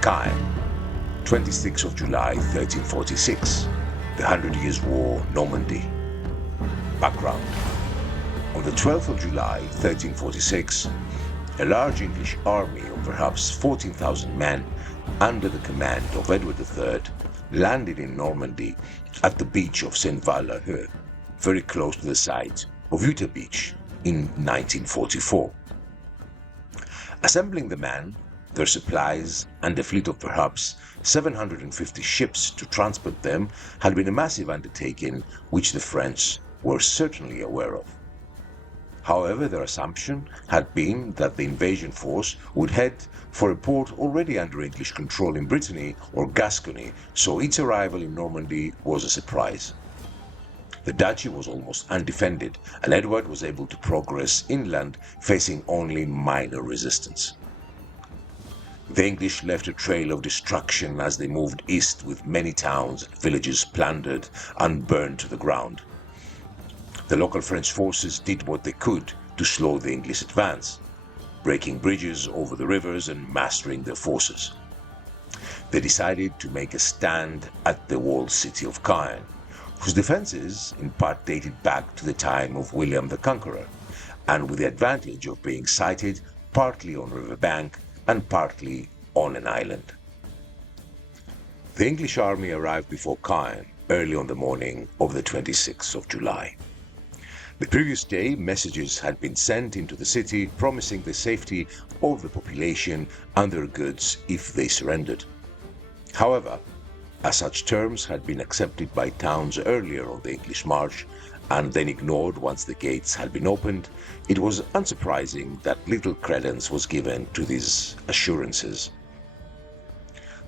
Caen, 26th of July 1346, the Hundred Years' War, Normandy. Background. On the 12th of July 1346, a large English army of perhaps 14,000 men under the command of Edward III landed in Normandy at the beach of Saint-Val-la-Heu, very close to the site of Utah Beach in 1944. Assembling the men, their supplies, and a fleet of perhaps 750 ships to transport them had been a massive undertaking which the French were certainly aware of. However, their assumption had been that the invasion force would head for a port already under English control in Brittany or Gascony, so its arrival in Normandy was a surprise. The duchy was almost undefended, and Edward was able to progress inland, facing only minor resistance. The English left a trail of destruction as they moved east, with many towns and villages plundered and burned to the ground. The local French forces did what they could to slow the English advance, breaking bridges over the rivers and mastering their forces. They decided to make a stand at the walled city of Caen, whose defenses in part dated back to the time of William the Conqueror, and with the advantage of being sited partly on a riverbank and partly on an island. The English army arrived before Caen early on the morning of the 26th of July. The previous day, messages had been sent into the city promising the safety of the population and their goods if they surrendered. However, as such terms had been accepted by towns earlier on the English march and then ignored once the gates had been opened, it was unsurprising that little credence was given to these assurances.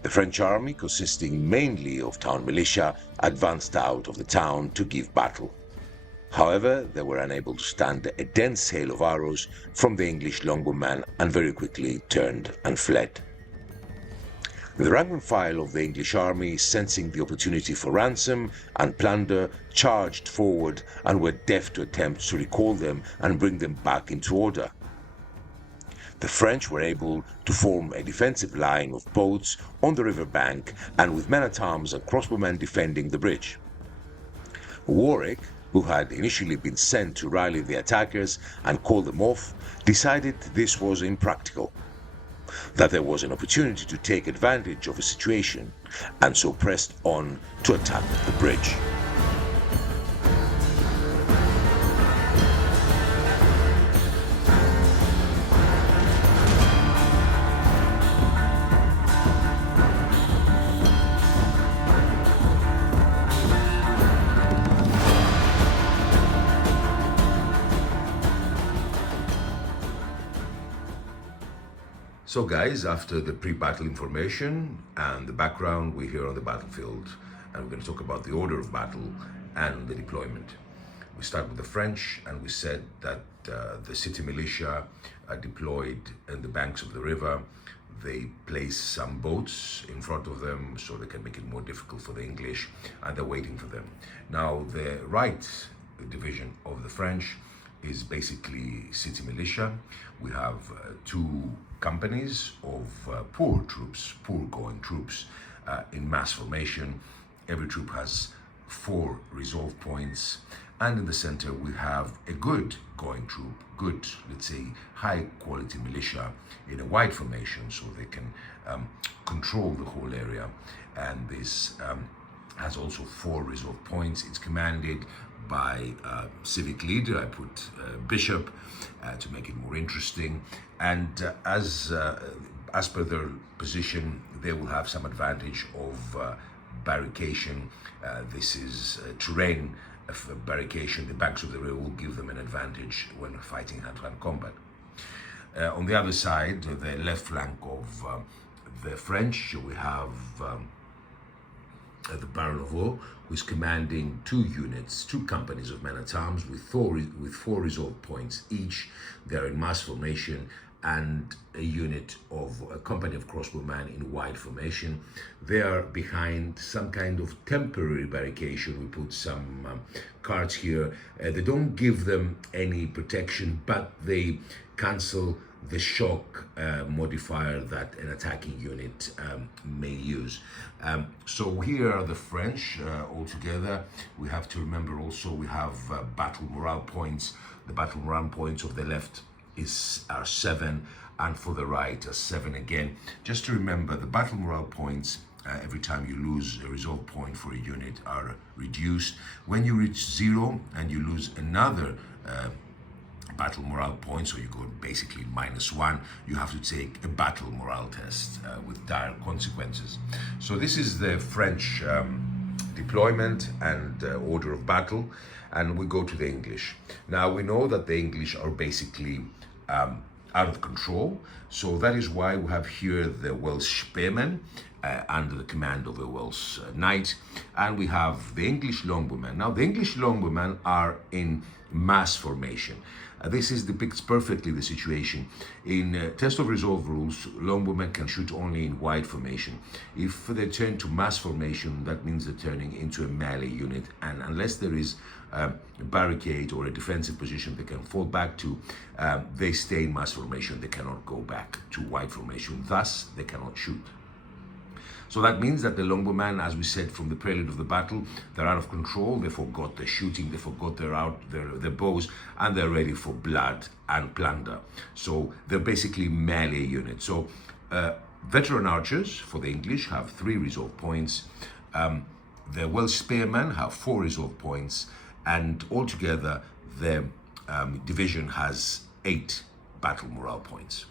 The French army, consisting mainly of town militia, advanced out of the town to give battle. However, they were unable to stand a dense hail of arrows from the English longbowmen and very quickly turned and fled. The rank and file of the English army, sensing the opportunity for ransom and plunder, charged forward and were deaf to attempts to recall them and bring them back into order. The French were able to form a defensive line of boats on the river bank and with men-at-arms and crossbowmen defending the bridge. Warwick, who had initially been sent to rally the attackers and call them off, decided this was impractical, that there was an opportunity to take advantage of a situation, and so pressed on to attack the bridge. So guys, after the pre-battle information and the background, we're here on the battlefield and we're going to talk about the order of battle and the deployment. We start with the French, and we said that the city militia are deployed in the banks of the river. They place some boats in front of them so they can make it more difficult for the English, and they're waiting for them. Now, the right division of the French is basically city militia. We have two companies of poor going troops in mass formation. Every troop has 4 resolve points, and in the center we have a good going troop, good, let's say, high quality militia in a wide formation so they can control the whole area. And this has also 4 resolve points. It's commanded by civic leader. I put bishop to make it more interesting, and as per their position, they will have some advantage of barricading. This is terrain barricading. The banks of the river will give them an advantage when fighting hand-to-hand combat. On the other side, the left flank of the French, we have the Battle of Caen, who is commanding 2 units, 2 companies of men-at-arms with 4 resolve points each. They're in mass formation, and a unit of a company of crossbowmen in wide formation. They are behind some kind of temporary barricade. We put some cards here. They don't give them any protection, but they cancel the shock modifier that an attacking unit may use. So here are the French all together. We have to remember also we have battle morale points. The battle morale points of the left are 7, and for the right are 7 again. Just to remember, the battle morale points every time you lose a resolve point for a unit are reduced. When you reach 0 and you lose another battle morale point, so you go basically -1, you have to take a battle morale test with dire consequences. So this is the French deployment and order of battle, and we go to the English. Now we know that the English are basically out of control, so that is why we have here the Welsh spearmen under the command of a Welsh knight, and we have the English longbowmen. Now the English longbowmen are in mass formation. This depicts perfectly the situation. In test of resolve rules, longbowmen can shoot only in wide formation. If they turn to mass formation, that means they're turning into a melee unit, and unless there is a barricade or a defensive position they can fall back to, they stay in mass formation. They cannot go back to wide formation. Thus, they cannot shoot. So that means that the longbowmen, as we said from the prelude of the battle, they're out of control. They forgot their shooting, they forgot their bows, and they're ready for blood and plunder. So they're basically melee units. So veteran archers for the English have 3 resolve points. The Welsh spearmen have 4 resolve points, and altogether the division has 8 battle morale points.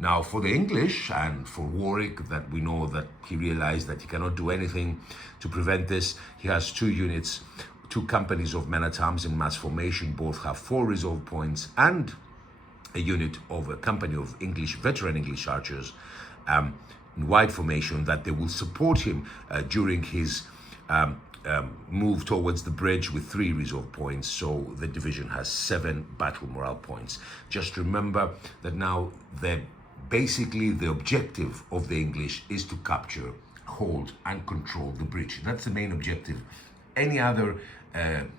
Now for the English and for Warwick, that we know that he realized that he cannot do anything to prevent this. He has 2 units, 2 companies of men-at-arms in mass formation. Both have 4 resolve points, and a unit of a company of veteran English archers in wide formation that they will support him during his move towards the bridge with 3 resolve points. So the division has 7 battle morale points. Just remember that now basically the objective of the English is to capture, hold, and control the bridge. That's the main objective. Any other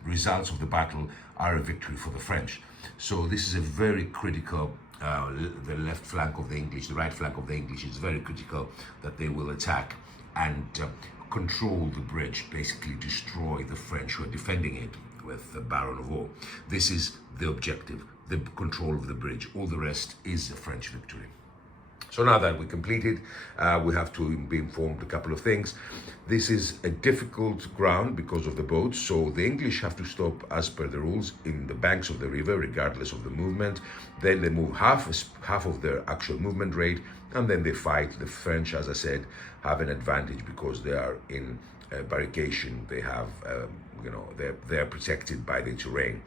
results of the battle are a victory for the French. So this is a very critical, the left flank of the English, the right flank of the English is very critical, that they will attack and control the bridge, basically destroy the French who are defending it with the Baron of Orde. This is the objective, the control of the bridge. All the rest is a French victory. So now that we completed, we have to be informed a couple of things. This is a difficult ground because of the boats, so the English have to stop as per the rules in the banks of the river, regardless of the movement. Then they move half of their actual movement rate, and then they fight. The French, as I said, have an advantage because they are in barricade. They have, they're protected by the terrain.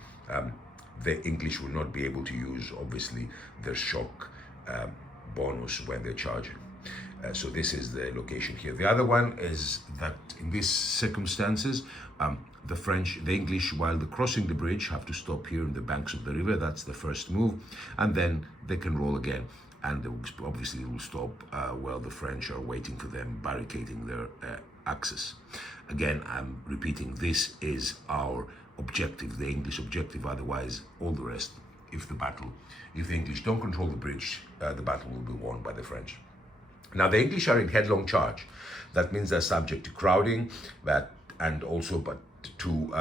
The English will not be able to use, obviously, their shock bonus when they're charging. So this is the location here. The other one is that in these circumstances, the English, while they're crossing the bridge, have to stop here in the banks of the river. That's the first move, and then they can roll again. And obviously they will stop while the French are waiting for them, barricading their access. Again, I'm repeating, this is our objective, the English objective. Otherwise, all the rest, if the English don't control the bridge, the battle will be won by the French. Now, the English are in headlong charge. That means they're subject to crowding, and also to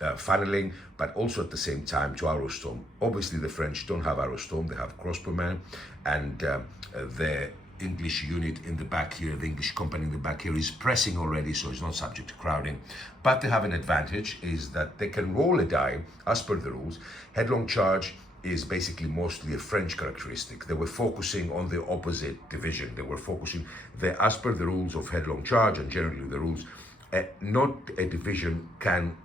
funneling, but also at the same time to arrow storm. Obviously, the French don't have arrow storm; they have crossbowmen, and the English unit in the back here, the English company in the back here, is pressing already, so it's not subject to crowding. But they have an advantage, is that they can roll a die as per the rules. Headlong charge is basically mostly a French characteristic. They were focusing on the opposite division. They were focusing, as per the rules of headlong charge, and generally the rules, not a division can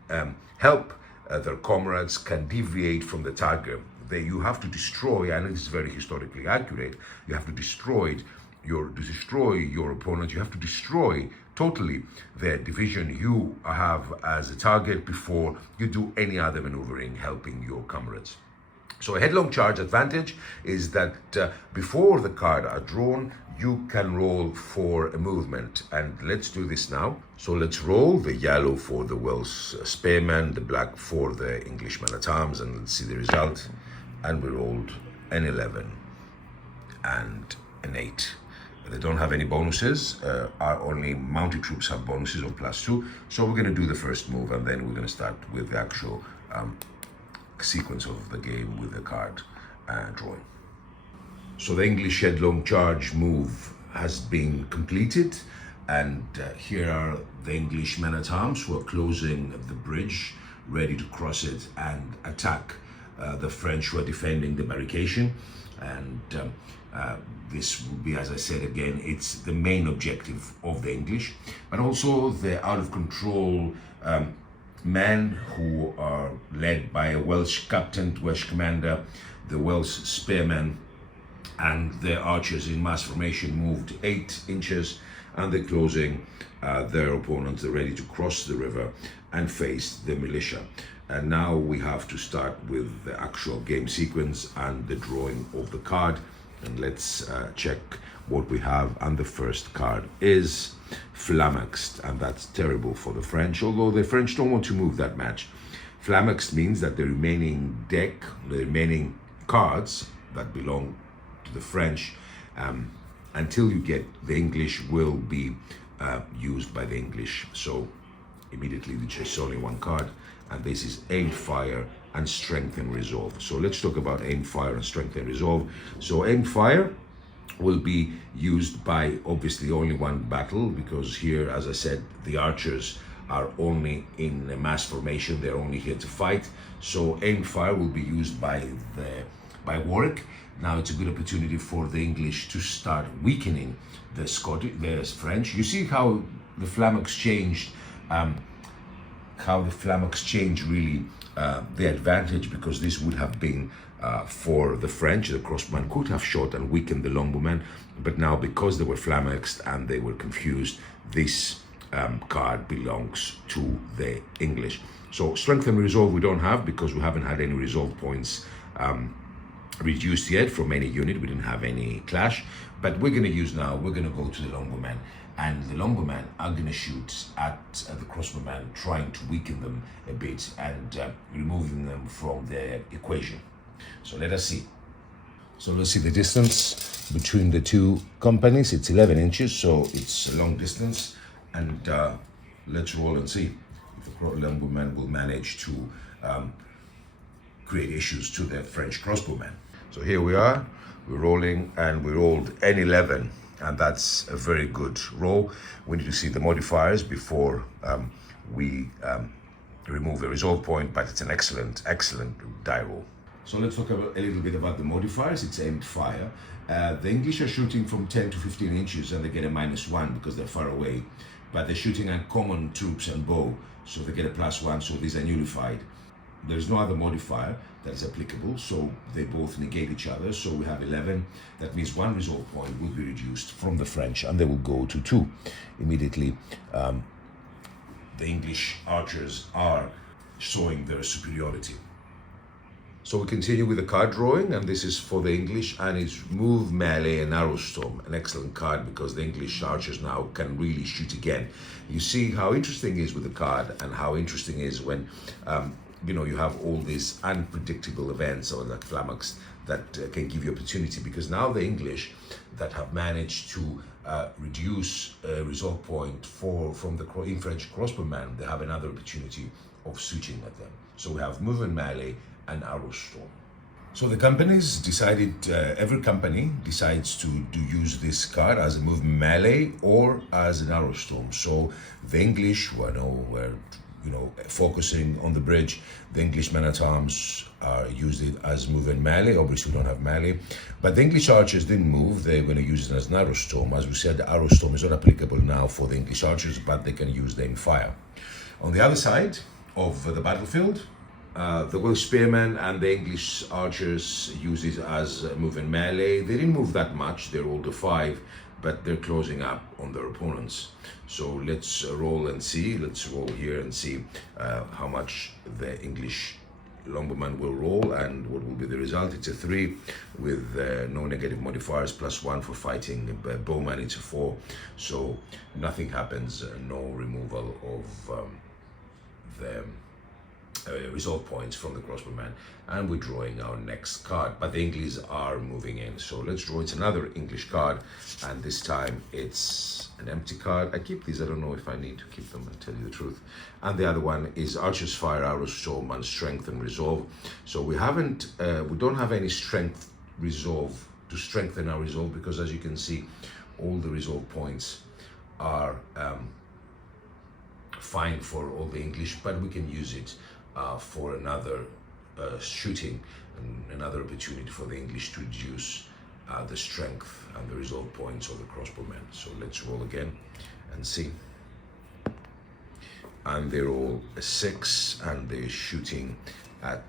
help their comrades, can deviate from the target. You have to destroy, and it's very historically accurate, you have to destroy your opponent. You have to destroy totally the division you have as a target before you do any other maneuvering helping your comrades. So a headlong charge advantage is that before the card are drawn, you can roll for a movement. And let's do this now. So let's roll the yellow for the Welsh spearman, the black for the English man at arms, and let's see the result. And we rolled an 11 and an 8. They don't have any bonuses. Our only mounted troops have bonuses of +2. So we're going to do the first move, and then we're going to start with the actual sequence of the game with the card drawing. So the English headlong charge move has been completed, and here are the English men-at-arms who are closing the bridge, ready to cross it and attack the French who are defending the barricade. And this will be, as I said again, it's the main objective of the English, but also the out of control men who are led by a Welsh captain, Welsh commander, the Welsh spearmen, and the archers in mass formation moved 8 inches, and they're closing their opponents. They're ready to cross the river and face the militia. And now we have to start with the actual game sequence and the drawing of the card. And let's check what we have. And the first card is flummoxed, and that's terrible for the French, although the French don't want to move that much. Flummoxed means that the remaining deck, the remaining cards that belong to the French, until you get the English, will be used by the English. So immediately there's just only one card, and this is aim, fire, and strength and resolve. So let's talk about aim, fire, and strength and resolve. So aim, fire will be used by obviously only one battle, because here, as I said, the archers are only in a mass formation. They're only here to fight. So aim, fire will be used by Warwick. Now it's a good opportunity for the English to start weakening the French. You see how the flummox changed, really the advantage, because this would have been for the French. The crossbowman could have shot and weakened the longbowman, but now because they were flummoxed and they were confused, this card belongs to the English. So strength and resolve we don't have, because we haven't had any resolve points reduced yet from any unit. We didn't have any clash, but we're going to use now, we're going to go to the longbowman, and the longbowmen are going to shoot at the crossbowman, trying to weaken them a bit and removing them from the equation. So let us see. So let's see the distance between the two companies. It's 11 inches, so it's a long distance, and let's roll and see if the longbowman will manage to create issues to the French crossbowmen. So here we are, we're rolling, and we rolled an 11, and that's a very good roll. We need to see the modifiers before we remove the resolve point, but it's an excellent die roll. So let's talk about a little bit about the modifiers. It's aimed fire. The English are shooting from 10 to 15 inches, and they get a -1 because they're far away, but they're shooting at common troops and bow, so they get a +1, so these are nullified. There's no other modifier that is applicable, so they both negate each other. So we have 11. That means 1 resolve point will be reduced from the French, and they will go to 2. Immediately, the English archers are showing their superiority. So we continue with the card drawing, and this is for the English, and it's Move, Melee, and Arrow Storm. An excellent card, because the English archers now can really shoot again. You see how interesting it is with the card, and how interesting it is when you have all these unpredictable events, or like flummox, that can give you opportunity, because now the English that have managed to reduce a resolve point from the French crossbowman, they have another opportunity of switching at them. So we have Move and Melee and Arrow Storm. So the companies decided, every company decides to use this card as a Move Melee or as an Arrow Storm. So the English, who I know were focusing on the bridge, the English men-at-arms used it as Move and Melee. Obviously we don't have Melee, but the English archers didn't move. They're going to use it as an Arrow Storm. As we said, the Arrow Storm is not applicable now for the English archers, but they can use the aim fire. On the other side of the battlefield, the Welsh spearmen and the English archers use it as Move and Melee. They didn't move that much. They rolled a 5, but they're closing up on their opponents. So let's roll and see. Let's roll here and see how much the English Longbowman will roll, and what will be the result? It's a 3 with no negative modifiers, +1 for fighting. Bowman, it's a 4, so nothing happens, no removal of the resolve points from the crossbowman, and we're drawing our next card. But the English are moving in, so let's draw. It's another English card, and this time it's an empty card. I keep these, I don't know if I need to keep them, I'll tell you the truth. And the other one is Archer's Fire, Arrows, Storm, and Strength and Resolve. So we don't have any strength resolve to strengthen our resolve, because as you can see, all the resolve points are fine for all the English, but we can use it for another shooting, and another opportunity for the English to reduce the strength and the resolve points of the crossbowmen. So let's roll again and see. And they're all a 6, and they're shooting at,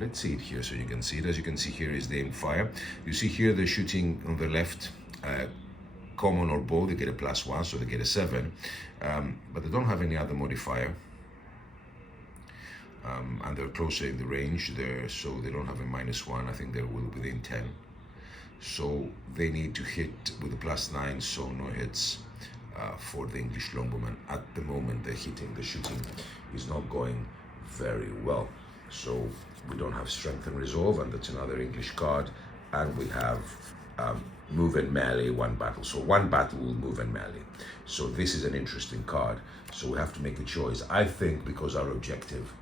let's see it here so you can see it. As you can see here is the aim fire. You see here they're shooting on the left, common or bow, they get a +1, so they get a 7, but they don't have any other modifier. And they're closer in the range there, so they don't have a -1. I think they're within 10. So they need to hit with a +9, so no hits for the English longbowmen. At the moment, the shooting is not going very well. So we don't have strength and resolve, and that's another English card. And we have move and melee, 1 battle. So 1 battle will move and melee. So this is an interesting card. So we have to make a choice. I think because our objective,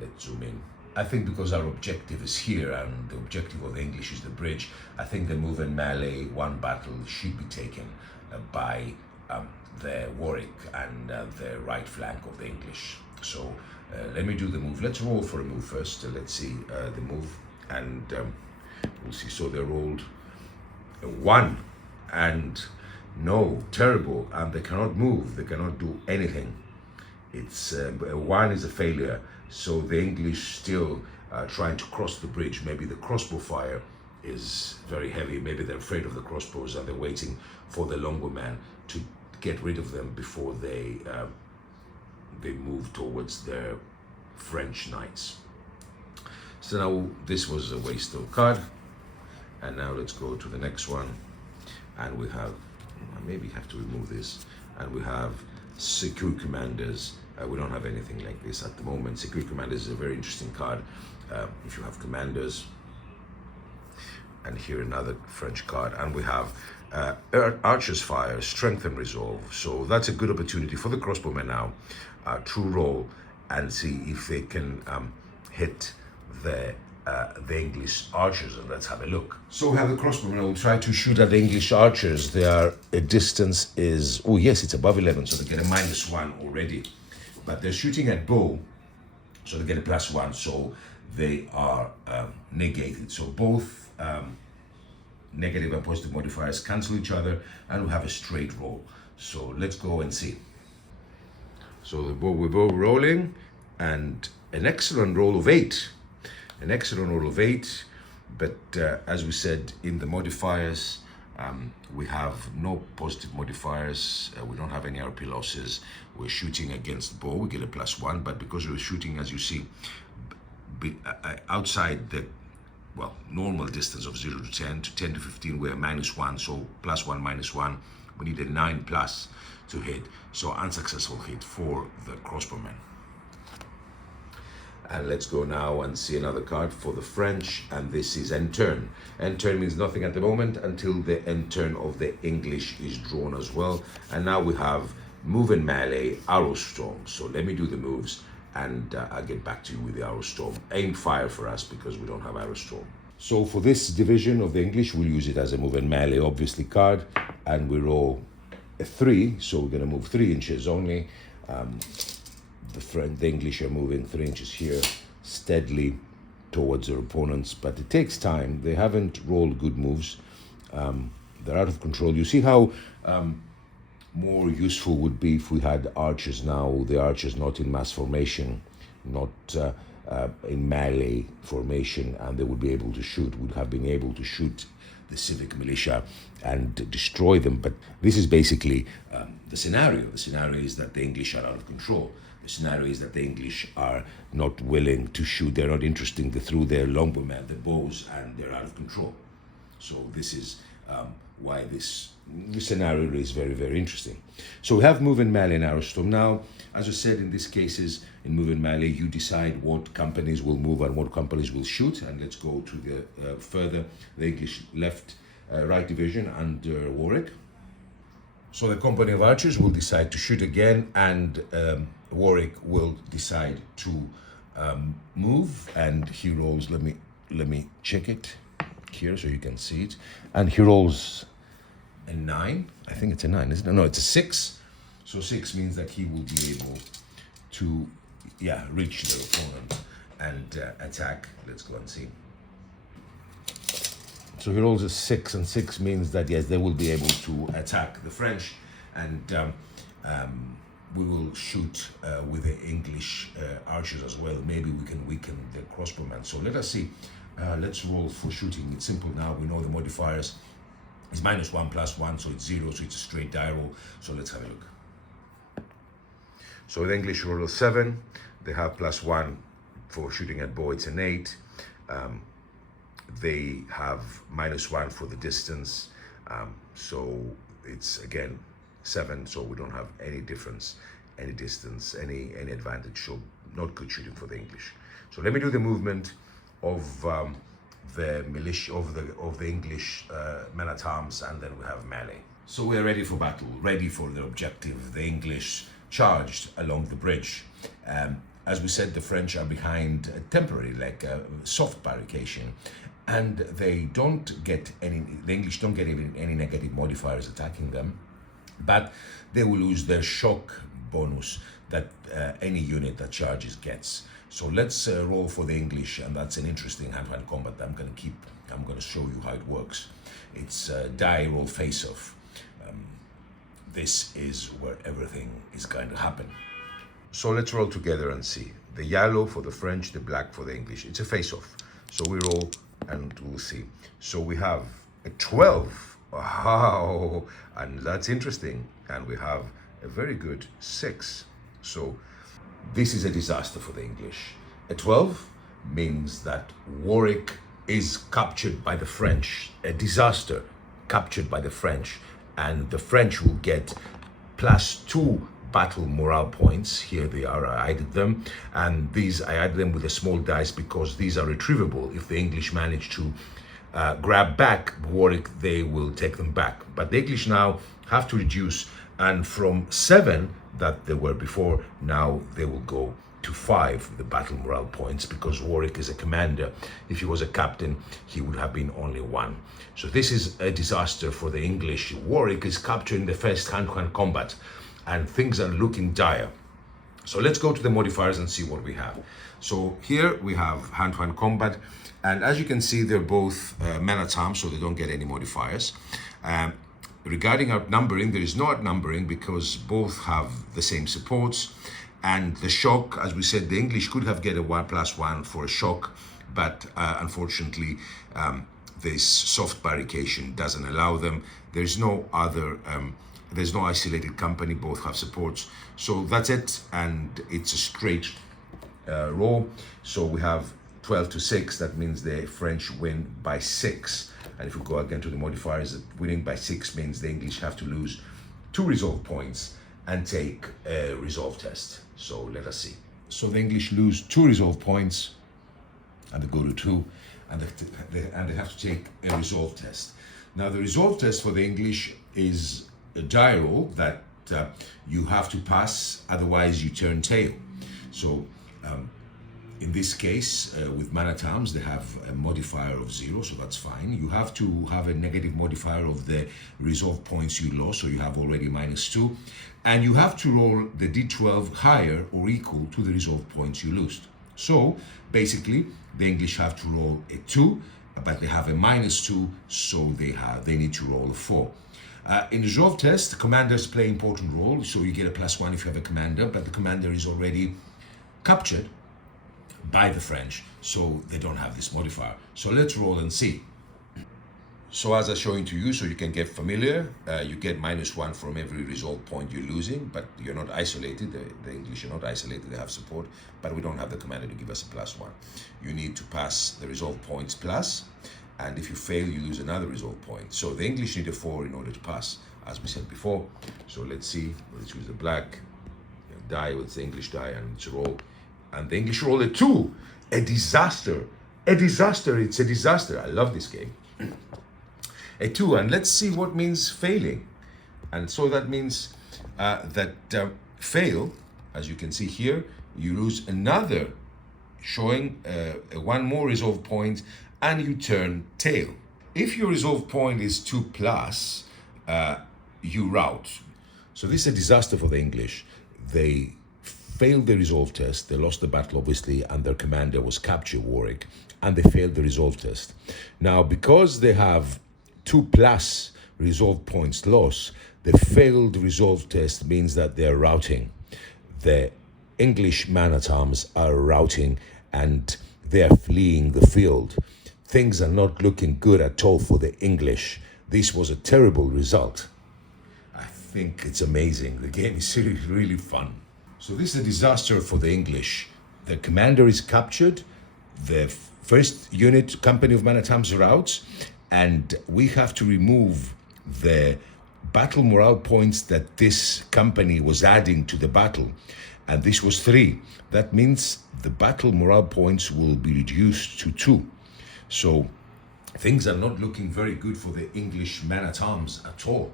let's zoom in. I think because our objective is here, and the objective of the English is the bridge, I think the move and melee 1 battle should be taken by the Warwick and the right flank of the English. So let me do the move. Let's roll for a move first. Let's see the move, and we'll see. So they rolled a 1, and no, terrible, and they cannot move, they cannot do anything. It's a 1 is a failure, so the English still trying to cross the bridge. Maybe the crossbow fire is very heavy, maybe they're afraid of the crossbows, and they're waiting for the longbowman to get rid of them before they move towards their French knights. So now this was a waste of card, and now let's go to the next one, and we have, I maybe have to remove this, and we have Secure Commanders. We don't have anything like this at the moment. Secure Commanders is a very interesting card if you have commanders. And here another French card, and we have Archer's Fire, Strength and Resolve. So that's a good opportunity for the crossbowmen now to roll and see if they can hit the English archers, and let's have a look. So we have the crossbowmen will try to shoot at the English archers. Their distance is, oh yes, it's above 11, so they get a -1 already. But they're shooting at bow, so they get a +1, so they are negated. So both negative and positive modifiers cancel each other, and we have a straight roll. So let's go and see. So we're both rolling, and an excellent roll of 8. An excellent roll of 8, but as we said, in the modifiers, we have no positive modifiers. We don't have any RP losses. We're shooting against bow, we get a +1, but because we're shooting, as you see, outside the normal distance of 0 to 10, to 10 to 15, we're -1, so +1, -1. We need a 9+ to hit, so unsuccessful hit for the crossbowmen. And let's go now and see another card for the French, and this is end turn. End turn means nothing at the moment until the end turn of the English is drawn as well. And now we have move and melee, arrow storm. So let me do the moves, and I'll get back to you with the arrow storm. Aim fire for us because we don't have arrow storm. So for this division of the English, we'll use it as a move and melee, obviously, card, and we roll a 3, so we're going to move 3 inches only. The English are moving 3 inches here steadily towards their opponents, but it takes time. They haven't rolled good moves. They're out of control. You see how more useful would be if we had archers now, the archers not in mass formation, not in melee formation, and they would be able to shoot, would have been able to shoot the civic militia and destroy them. But this is basically the scenario. The scenario is that the English are out of control. The scenario is that the English are not willing to shoot, they're not interested through their longbowmen, their bows, and they're out of control. So this is why this scenario is very, very interesting. So we have move and melee and arrow storm. Now, as I said, in these cases, in move and melee, you decide what companies will move and what companies will shoot. And let's go to the further, the English right division under Warwick. So the company of archers will decide to shoot again, and Warwick will decide to move. And he rolls. Let me check it here so you can see it. And he rolls a 9. I think it's a 9, isn't it? No, it's a 6. So 6 means that he will be able to, reach the opponent and attack. Let's go and see. So he rolls a 6, and 6 means that, yes, they will be able to attack the French, and we will shoot with the English archers as well. Maybe we can weaken the crossbowmen. So let us see. Let's roll for shooting. It's simple now. We know the modifiers. It's -1 +1, so it's 0, so it's a straight die roll. So let's have a look. So the English roll a 7. They have +1 for shooting at bow. It's an 8. They have -1 for the distance. So it's, again, 7. So we don't have any difference, any distance, any advantage. So not good shooting for the English. So let me do the movement of the militia, of the English men at arms, and then we have melee. So we are ready for battle, ready for their objective. The English charged along the bridge. As we said, the French are behind a temporary, like a soft barricade, and they don't get any. The English don't get any negative modifiers attacking them, but they will lose their shock bonus that any unit that charges gets. So let's roll for the English, and that's an interesting hand-to-hand combat that I'm going to show you how it works. It's die roll face-off. This is where everything is going to happen. So let's roll together and see. The yellow for the French, the black for the English. It's a face-off. So we roll and we'll see. So we have a 12. Wow, and that's interesting. And we have a very good 6. So this is a disaster for the English. A 12 means that Warwick is captured by the French. A disaster, captured by the French. And the French will get +2 battle morale points. Here they are, I added them. And these, I added them with a small dice because these are retrievable. If the English manage to grab back Warwick, they will take them back. But the English now have to reduce, and from 7 that they were before, now they will go to 5, the battle morale points, because Warwick is a commander. If he was a captain, he would have been only 1. So this is a disaster for the English. Warwick is capturing the first hand-to-hand combat, and things are looking dire. So let's go to the modifiers and see what we have. So here we have hand-to-hand combat, and as you can see, they're both men at arms, so they don't get any modifiers. Regarding outnumbering, there is no outnumbering because both have the same supports. And the shock, as we said, the English could have get a 1+1 for a shock, but unfortunately, this soft barricade doesn't allow them. There's no other, there's no isolated company, both have supports. So that's it, and it's a straight roll. So we have 12-6, that means the French win by 6. And if we go again to the modifiers, winning by 6 means the English have to lose 2 resolve points and take a resolve test. So let us see. So the English lose 2 resolve points, and they go to 2, and they have to take a resolve test. Now the resolve test for the English is a die roll that you have to pass, otherwise you turn tail. So in this case, with man at arms, they have a modifier of 0, so that's fine. You have to have a negative modifier of the resolve points you lost, so you have already -2. And you have to roll the d12 higher or equal to the resolve points you lost. So basically, the English have to roll a 2, but they have a -2, so they need to roll a 4. In the resolve test, commanders play important role, so you get a +1 if you have a commander, but the commander is already captured by the French, so they don't have this modifier. So let's roll and see. So as I'm showing to you, so you can get familiar, you get -1 from every resolve point you're losing, but you're not isolated. The English are not isolated, they have support, but we don't have the commander to give us a +1. You need to pass the resolve points plus, and if you fail, you lose another resolve point. So the English need a 4 in order to pass, as we said before. So let's see, let's use the black die with the English die and let's roll. And the English roll a 2, a disaster, it's a disaster. I love this game. A 2, and let's see what means failing. And so that means that fail, as you can see here, you lose another, showing one more resolve point, and you turn tail. If your resolve point is 2 plus, you rout. So this is a disaster for the English. They failed the resolve test, they lost the battle obviously, and their commander was captured, Warwick, and they failed the resolve test. Now, because they have 2 plus resolve points loss, the failed resolve test means that they're routing. The English man-at-arms are routing and they're fleeing the field. Things are not looking good at all for the English. This was a terrible result. I think it's amazing. The game is really, really fun. So this is a disaster for the English. The commander is captured, the first unit company of man-at-arms routes, and we have to remove the battle morale points that this company was adding to the battle. And this was 3. That means the battle morale points will be reduced to 2. So things are not looking very good for the English man-at-arms at all.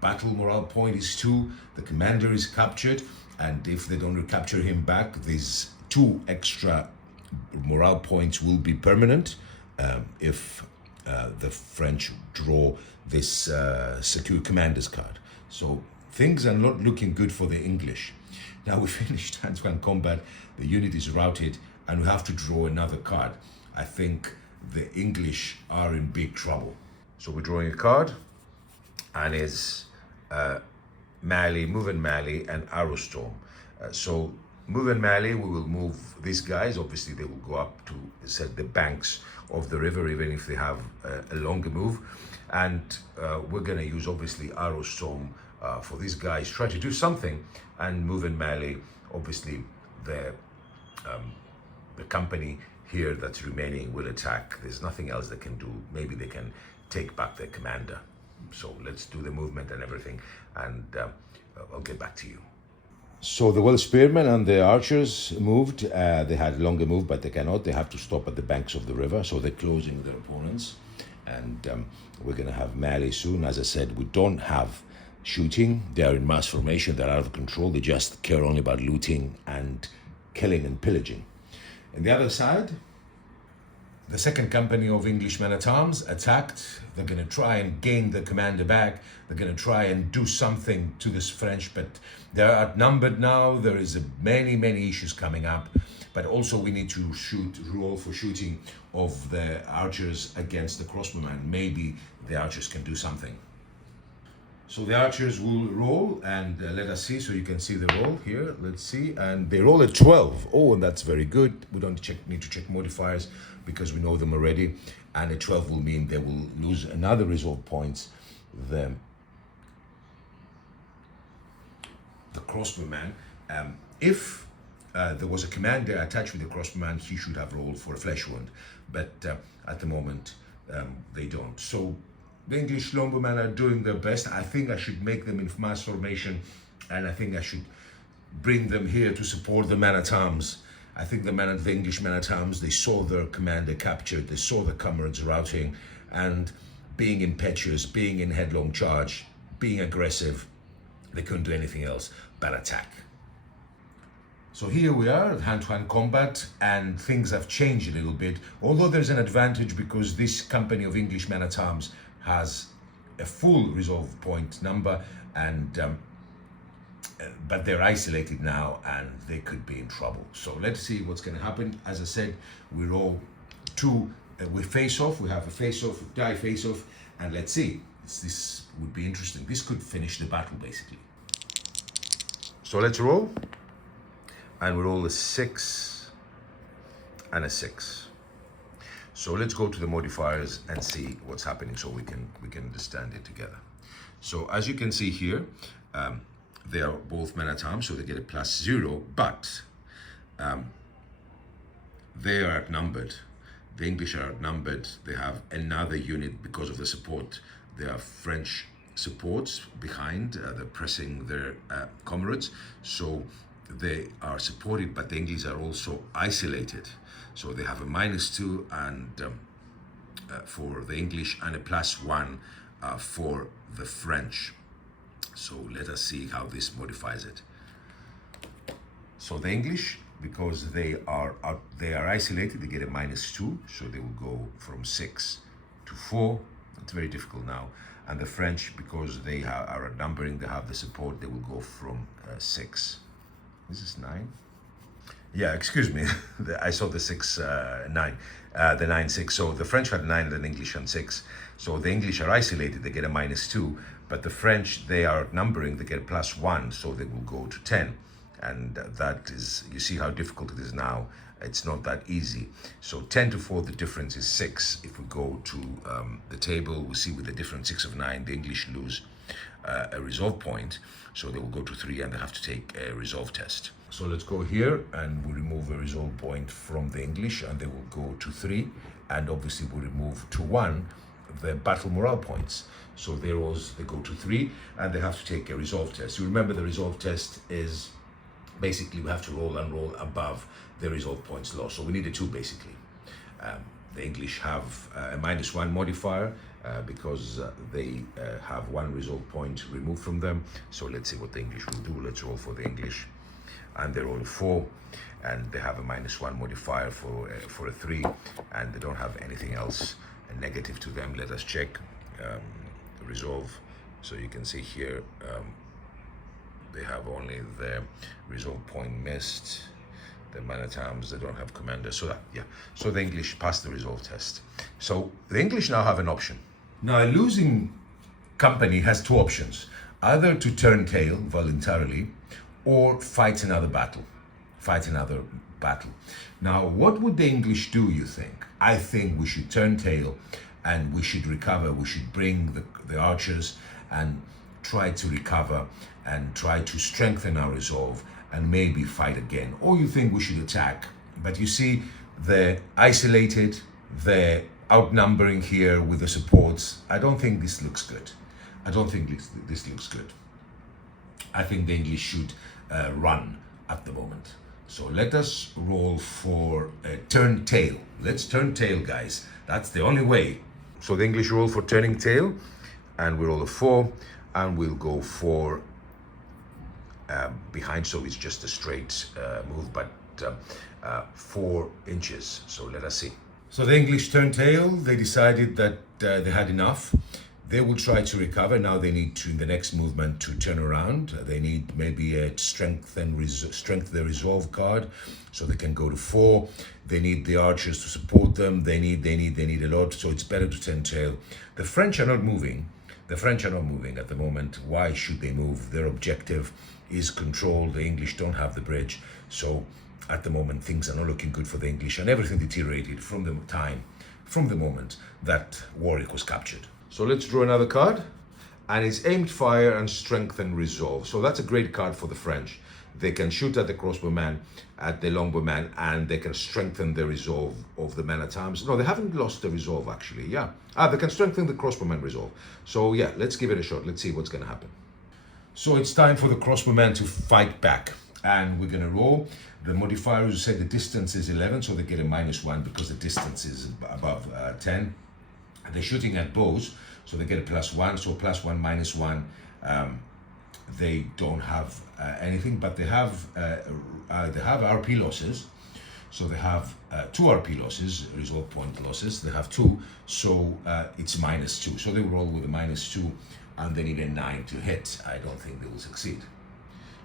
Battle morale point is 2, the commander is captured, and if they don't recapture him back, these 2 extra morale points will be permanent if the French draw this secure commander's card. So things are not looking good for the English. Now we finished hand-to-hand combat, the unit is routed, and we have to draw another card. I think the English are in big trouble. So we're drawing a card, and it's melee, move and melee, and arrow storm. So move and melee, we will move these guys. Obviously, they will go up to the banks of the river, even if they have a longer move. And we're going to use, obviously, arrow storm for these guys. Try to do something, and move and melee. Obviously, the company here that's remaining will attack. There's nothing else they can do. Maybe they can take back their commander. So let's do the movement and everything, and I'll get back to you. So the spearmen and the archers moved. They had longer move, but they cannot. They have to stop at the banks of the river, so they're closing their opponents. And we're going to have melee soon. As I said, we don't have shooting. They're in mass formation. They're out of control. They just care only about looting and killing and pillaging. And the other side, the second company of English men-at-arms attacked. They're going to try and gain the commander back. They're going to try and do something to this French, but they're outnumbered now. There is many issues coming up, but also we need to roll for shooting of the archers against the crossbowmen. Maybe the archers can do something. So the archers will roll, and let us see. So you can see the roll here. Let's see, and they roll a 12. Oh, and that's very good. We don't need to check modifiers because we know them already. And a 12 will mean they will lose another resolve points. The crossbowman. If there was a commander attached with the crossbowman, he should have rolled for a flesh wound. But at the moment, they don't. So the English longbowmen are doing their best. I think I should make them in mass formation, and I think I should bring them here to support the men-at-arms. I think the English men-at-arms, they saw their commander captured, they saw the comrades routing, and being impetuous, being in headlong charge, being aggressive, they couldn't do anything else but attack. So here we are at hand-to-hand combat, and things have changed a little bit, although there's an advantage because this company of English men-at-arms has a full resolve point number, and but they're isolated now and they could be in trouble. So let's see what's going to happen. As I said, we roll 2, we face off, we have a face off, die face off, and let's see. This would be interesting. This could finish the battle basically. So let's roll, and we roll a 6 and a 6. So let's go to the modifiers and see what's happening so we can understand it together. So as you can see here, they are both men at arms, so they get a +0, but they are outnumbered. The English are outnumbered. They have another unit because of the support. There are French supports behind. They're pressing their comrades. So they are supported, but the English are also isolated. So they have a -2 and for the English and a +1 for the French. So let us see how this modifies it. So the English, because they are isolated, they get a -2, so they will go from 6 to 4. It's very difficult now. And the French, because they are outnumbering, they have the support, they will go from 6. This is 9. Yeah, excuse me. I saw the 6, 9, the 9, 6. So the French had 9 and the English had 6. So the English are isolated, they get a -2. But the French, they are outnumbering, they get a +1, so they will go to 10. And that is, you see how difficult it is now. It's not that easy. So 10 to 4, the difference is 6. If we go to the table, we see with the difference 6 of 9, the English lose a resolve point. So they will go to 3 and they have to take a resolve test. So let's go here and we remove a resolve point from the English and they will go to 3. And obviously we remove to 1 the battle morale points. So they go to 3 and they have to take a resolve test. You remember the resolve test is basically we have to roll and roll above the resolve points lost. So we need a 2 basically. The English have a -1 modifier because they have 1 resolve point removed from them. So let's see what the English will do. Let's roll for the English. And they roll a 4 and they have a -1 modifier for a 3 and they don't have anything else negative to them. Let us check resolve. So you can see here they have only the resolve point missed. The man at arms, they don't have commander. So that, yeah. So the English passed the resolve test. So the English now have an option. Now a losing company has 2 options. Either to turn tail voluntarily or fight another battle. Now what would the English do, you think? I think we should turn tail and we should recover. We should bring the archers and try to recover and try to strengthen our resolve and maybe fight again. Or you think we should attack. But you see, they're isolated, they're outnumbering here with the supports. I don't think this looks good. I think the English should run at the moment. So let us roll for turn tail. Let's turn tail, guys. That's the only way. So the English roll for turning tail and we roll a 4 and we'll go for behind, so it's just a straight move, but 4 inches. So let us see. So the English turned tail. They decided that they had enough. They will try to recover. Now they need to, in the next movement, to turn around. They need maybe a strength the resolve card, so they can go to 4. They need the archers to support them. They need a lot. So it's better to turn tail. The French are not moving. At the moment. Why should they move? Their objective is control. The English don't have the bridge. So at the moment, things are not looking good for the English, and everything deteriorated from the moment that Warwick was captured. So let's draw another card, and it's aimed fire and strengthen resolve. So that's a great card for the French. They can shoot at the crossbowman, at the longbowman, and they can strengthen the resolve of the man-at-arms. No, they haven't lost the resolve, actually, yeah. They can strengthen the crossbowman resolve. So yeah, let's give it a shot. Let's see what's going to happen. So it's time for the crossbowman to fight back. And we're going to roll. The modifiers say the distance is 11, so they get a -1 because the distance is above 10. And they're shooting at bows, so they get a +1. So +1, -1. They don't have anything, but they have RP losses. So they have 2 RP losses, resolve point losses. They have 2, so it's -2. So they roll with a -2, and they need a 9 to hit. I don't think they will succeed.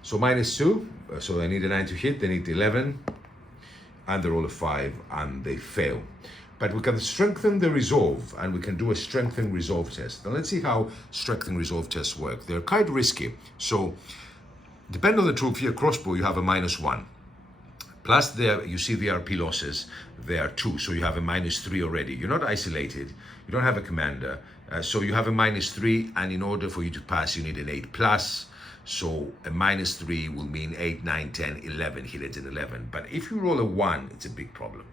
So -2, so they need a 9 to hit. They need 11, and they roll a 5, and they fail. But we can strengthen the resolve, and we can do a strengthen resolve test. Now let's see how strengthen resolve tests work. They're quite risky. So depending on the troop, for your crossbow, you have a -1. Plus, there you see the RP losses. There are 2, so you have a -3 already. You're not isolated. You don't have a commander, so you have a -3. And in order for you to pass, you need an 8 plus. So a -3 will mean 8, 9, 10, 11. He hits an 11. But if you roll a 1, it's a big problem,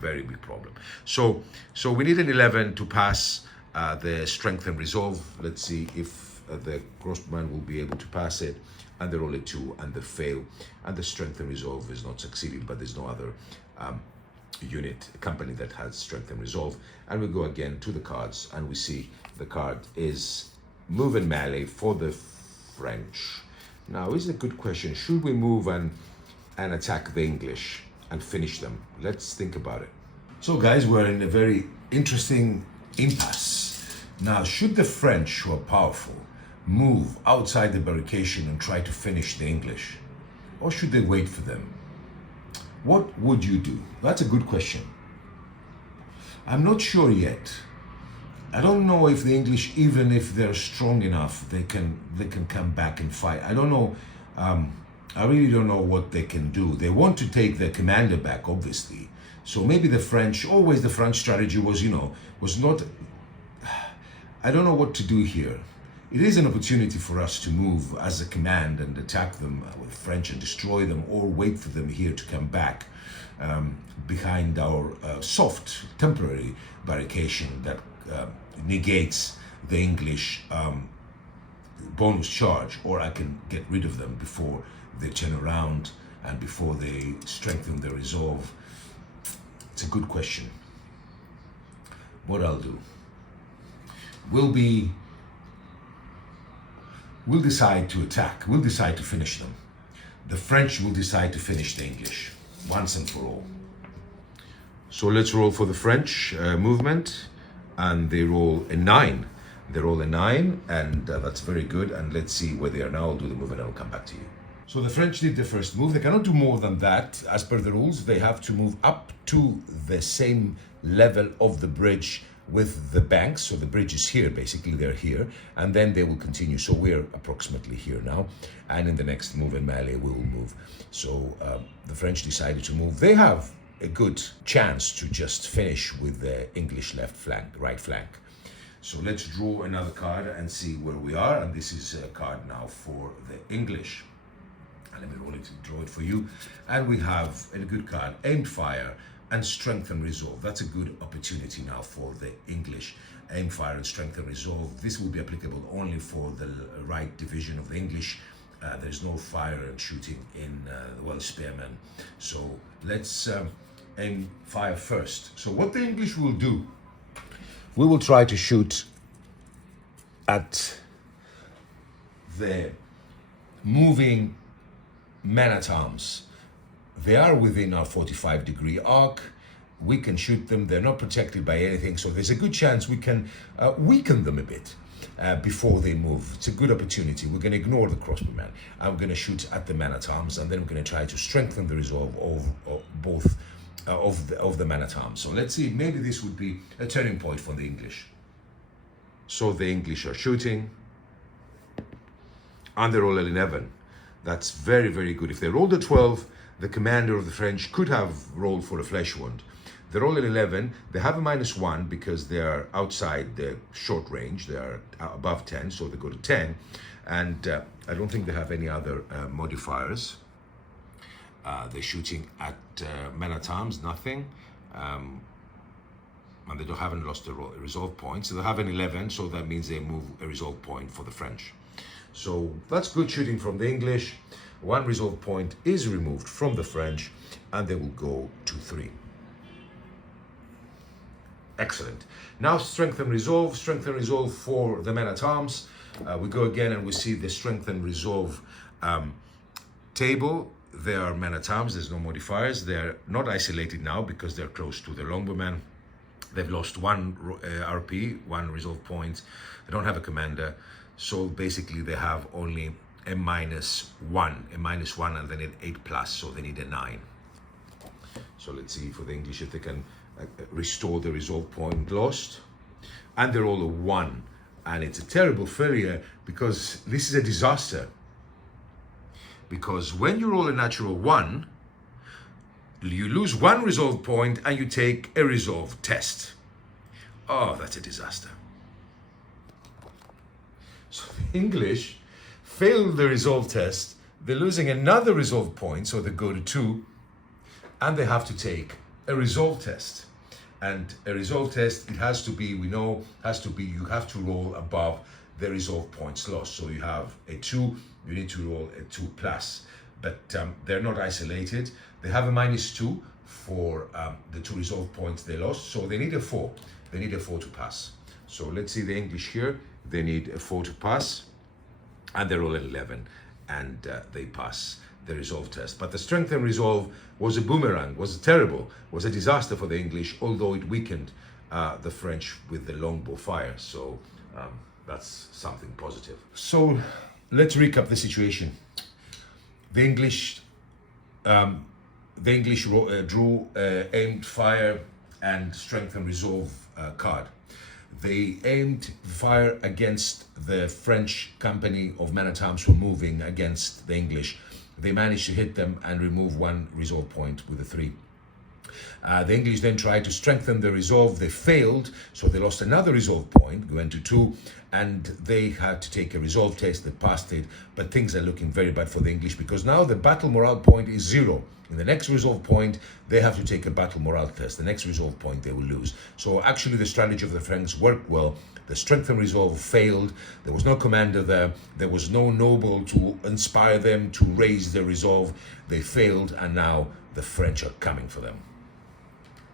very big problem. So we need an 11 to pass the strength and resolve. Let's see if the crossbowman will be able to pass it. And they roll a 2 and they fail. And the strength and resolve is not succeeding, but there's no other company that has strength and resolve. And we go again to the cards and we see the card is move and melee for the French. Now, is a good question. Should we move and attack the English and finish them? Let's think about it. So guys, we're in a very interesting impasse. Now, should the French, who are powerful, move outside the barricade and try to finish the English? Or should they wait for them? What would you do? That's a good question. I'm not sure yet. I don't know if the English, even if they're strong enough, they can come back and fight. I don't know. I really don't know what they can do. They want to take their commander back, obviously. So maybe the French, always the French strategy was, was not, I don't know what to do here. It is an opportunity for us to move as a command and attack them with French and destroy them, or wait for them here to come back behind our soft, temporary barricade that negates the English bonus charge, or I can get rid of them before they turn around and before they strengthen their resolve. It's a good question. What I'll do, we'll decide to attack. We'll decide to finish them. The French will decide to finish the English once and for all. So let's roll for the French movement, and they roll a 9. They roll a 9, and that's very good. And let's see where they are now. I'll do the move and I'll come back to you. So the French did the first move. They cannot do more than that. As per the rules, they have to move up to the same level of the bridge with the banks. So the bridge is here, basically they're here, and then they will continue. So we're approximately here now, and in the next move in melee we will move. So the French decided to move. They have a good chance to just finish with the English right flank. So let's draw another card and see where we are. And this is a card now for the English. And let me roll it and draw it for you. And we have a good card, aimed fire and strength and resolve. That's a good opportunity now for the English. Aim, fire, and strength and resolve. This will be applicable only for the right division of the English. There's no fire and shooting in the spearmen. So let's aim fire first. So what the English will do, we will try to shoot at the moving men-at-arms. They are within our 45-degree arc. We can shoot them. They're not protected by anything. So there's a good chance we can weaken them a bit before they move. It's a good opportunity. We're going to ignore the crossbowman. I'm going to shoot at the men-at-arms, and then we're going to try to strengthen the resolve of both of the men-at-arms. So let's see. Maybe this would be a turning point for the English. So the English are shooting, and they roll an 11. That's very, very good. If they rolled a 12, the commander of the French could have rolled for a flesh wound. They roll an 11. They have a -1 because they are outside the short range. They are above 10, so they go to 10. And I don't think they have any other modifiers. They're shooting at men-at-arms, nothing. And they haven't lost a resolve point. So they have an 11, so that means they move a resolve point for the French. So that's good shooting from the English. 1 resolve point is removed from the French, and they will go to 3. Excellent. Now strength and resolve for the men-at-arms. We go again and we see the strength and resolve table. They are men-at-arms, there's no modifiers. They're not isolated now because they're close to the longbowman. They've lost 1 RP, 1 resolve point. They don't have a commander. So basically they have only a -1, and then an 8+, so they need a 9. So let's see for the English if they can restore the resolve point lost. And they roll a 1, and it's a terrible failure because this is a disaster. Because when you roll a natural 1, You lose one resolve point and you take a resolve test. Oh, that's a disaster. So the English fail the resolve test. They're losing another resolve point, so they go to 2, and they have to take a resolve test. And a resolve test, it has to be, we know, you have to roll above the resolve points lost. So you have a 2, you need to roll a 2 plus. But they're not isolated. They have a -2 for the 2 resolve points they lost. So they need a 4. They need a 4 to pass. So let's see the English here. They need a 4 to pass, and they roll an 11, and they pass the resolve test. But the strength and resolve was a boomerang, was terrible, was a disaster for the English, although it weakened the French with the longbow fire. So that's something positive. So let's recap the situation. The English drew aimed fire and strength and resolve card. They aimed fire against the French company of men at arms who were moving against the English. They managed to hit them and remove 1 resolve point with a 3. The English then tried to strengthen the resolve. They failed, so they lost another resolve point, went to 2, and they had to take a resolve test. They passed it, but things are looking very bad for the English because now the battle morale point is 0. In the next resolve point, they have to take a battle morale test. The next resolve point, they will lose. So actually the strategy of the French worked well. The strength and resolve failed. There was no commander there. There was no noble to inspire them to raise their resolve. They failed, and now the French are coming for them.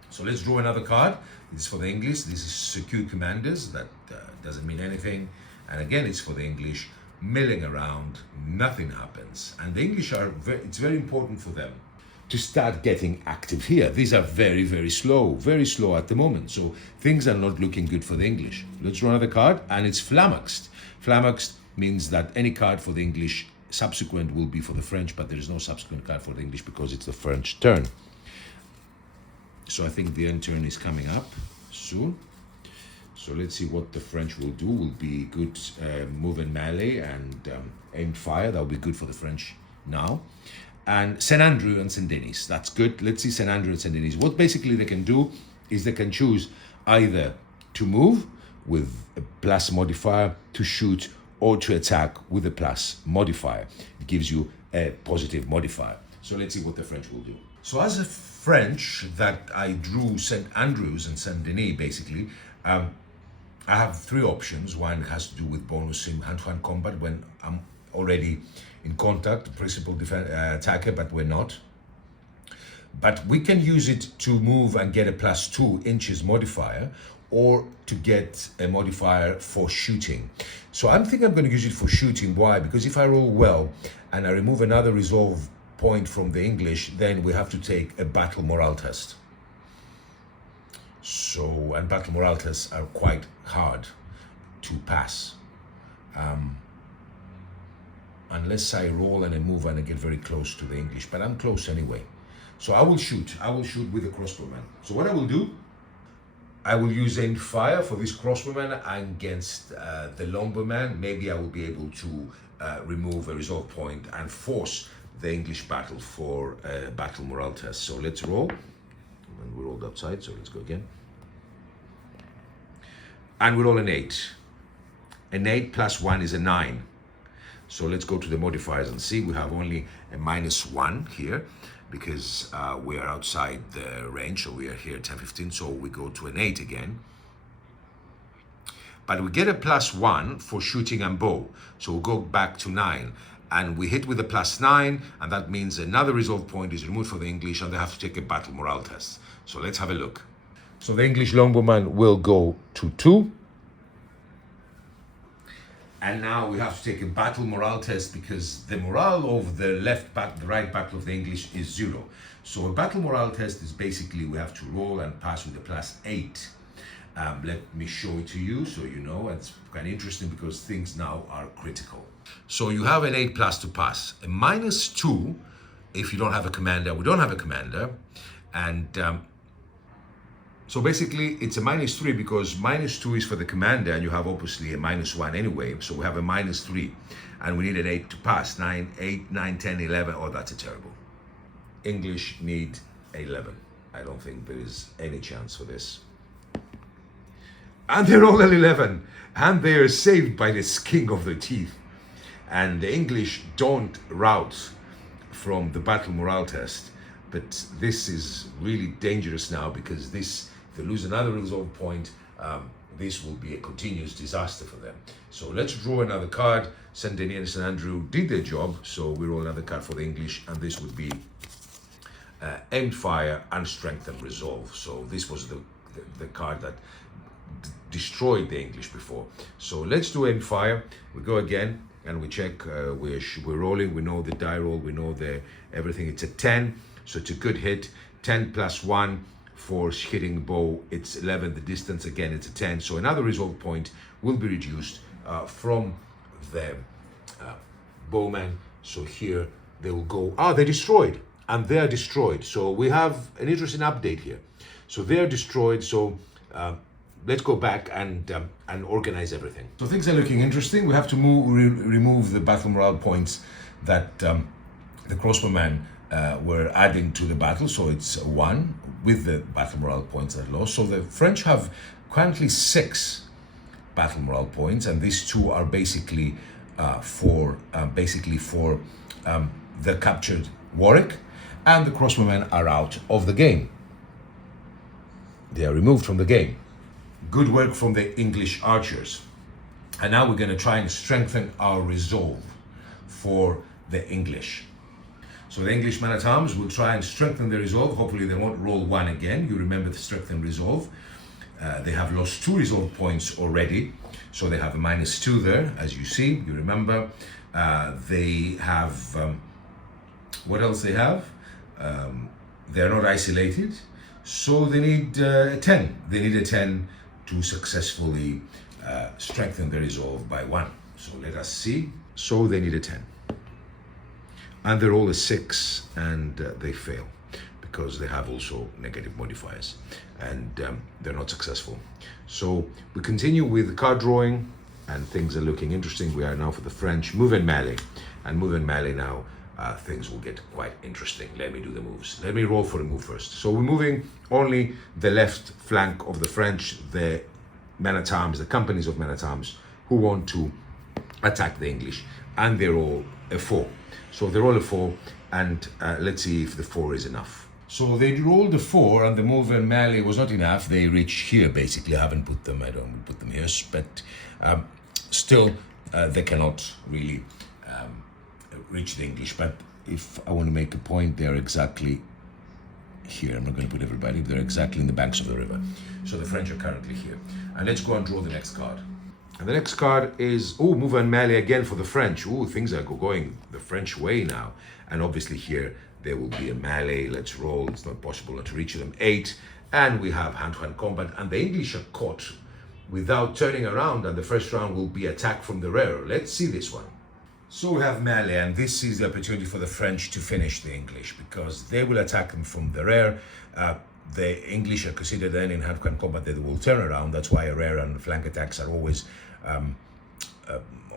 So let's draw another card. This is for the English. This is secure commanders. That doesn't mean anything. And again, it's for the English. Milling around, nothing happens. And the English it's very important for them to start getting active here. These are very, very slow at the moment. So things are not looking good for the English. Let's draw another card, and it's flummoxed. Flummoxed means that any card for the English subsequent will be for the French, but there is no subsequent card for the English because it's the French turn. So I think the end turn is coming up soon. So let's see what the French will do. Will be good move and melee and aimed fire. That will be good for the French now. And St. Andrew and St. Denis. That's good. Let's see St. Andrew and St. Denis. What basically they can do is they can choose either to move with a plus modifier, to shoot, or to attack with a plus modifier. It gives you a positive modifier. So let's see what the French will do. So as a French that I drew St. Andrews and St. Denis basically, I have 3 options. One has to do with bonus in hand-to-hand combat when I'm already in contact, principal attacker, but we're not. But we can use it to move and get a +2 inches modifier, or to get a modifier for shooting. So I'm thinking I'm going to use it for shooting. Why? Because if I roll well and I remove another resolve point from the English, then we have to take a battle morale test. So, and battle morale tests are quite hard to pass. Unless I roll and I move and I get very close to the English, but I'm close anyway. So I will shoot with the crossbowman. So what I will do, I will use aimed fire for this crossbowman against the longbowman. Maybe I will be able to remove a resolve point and force the English battle for a battle morale test. So let's roll. And we rolled outside, so let's go again. And we roll an 8. An 8 plus 1 is a 9. So let's go to the modifiers and see. We have only a -1 here because we are outside the range. So we are here at 10, 15. So we go to an 8 again. But we get a +1 for shooting and bow. So we'll go back to 9. And we hit with a +9, and that means another resolve point is removed for the English, and they have to take a battle morale test. So let's have a look. So the English longbowman will go to 2. And now we have to take a battle morale test because the morale of the right battle of the English is 0. So a battle morale test is basically we have to roll and pass with a +8. Let me show it to you so you know. It's kind of interesting because things now are critical. So you have an 8+ to pass. A -2 if you don't have a commander. We don't have a commander. And so basically it's a -3 because -2 is for the commander and you have obviously a -1 anyway. So we have a -3 and we need an 8 to pass. 9, 8, 9, 10, 11. Oh, that's a terrible. English need 11. I don't think there is any chance for this. And they're all at 11. And they are saved by the skin of their teeth. And the English don't rout from the battle morale test. But this is really dangerous now, because this, if they lose another resolve point, this will be a continuous disaster for them. So let's draw another card. Saint Denis and St. Andrew did their job, so we roll another card for the English, and this would be aimed fire and strength and resolve. So this was the card that destroyed the English before. So let's do aimed fire. We go again and we check. We're rolling. We know the die roll. We know everything. It's a 10, so it's a good hit. 10 plus 1 for hitting bow. It's 11. The distance again. It's a 10. So another resolve point will be reduced from the bowman. So here they will go. They're destroyed. And they are destroyed. So we have an interesting update here. So they are destroyed. So let's go back and organize everything. So things are looking interesting. We have to remove the battle morale points that the crossbowmen were adding to the battle. So it's 1 with the battle morale points that lost. So the French have currently 6 battle morale points, and these 2 are basically for the captured Warwick. And the crossbowmen are out of the game. They are removed from the game. Good work from the English archers. And now we're going to try and strengthen our resolve for the English. So the English men-at-arms will try and strengthen their resolve. Hopefully they won't roll 1 again. You remember the strength and resolve. They have lost 2 resolve points already. So they have a -2 there, as you see. You remember. They have... what else they have? They're not isolated, so they need a 10. They need a 10 to successfully strengthen the resolve by 1. So let us see. So they need a 10. And they're all a 6, and they fail because they have also negative modifiers, and they're not successful. So we continue with card drawing, and things are looking interesting. We are now for the French move and melee, and move and melee now. Things will get quite interesting. Let me do the moves. Let me roll for the move first. So we're moving only the left flank of the French, the men-at-arms, the companies of men-at-arms who want to attack the English, and they're all a 4. So they're all a 4, and let's see if the 4 is enough. So they rolled a 4, and the move and melee was not enough. They reached here, basically. I haven't put them, I don't put them here, but still they cannot really reach the English. But if I want to make a point, they're exactly here. I'm not going to put everybody. They're exactly in the banks of the river. So the French are currently here. And let's go and draw the next card. And the next card is, move and melee again for the French. Things are going the French way now. And obviously here, there will be a melee. Let's roll. It's not possible not to reach them. 8. And we have hand-to-hand combat. And the English are caught without turning around. And the first round will be attack from the rear. Let's see this one. So we have melee, and this is the opportunity for the French to finish the English, because they will attack them from the rear. The English are considered then in hand-to-hand combat that they will turn around. That's why rear and flank attacks are always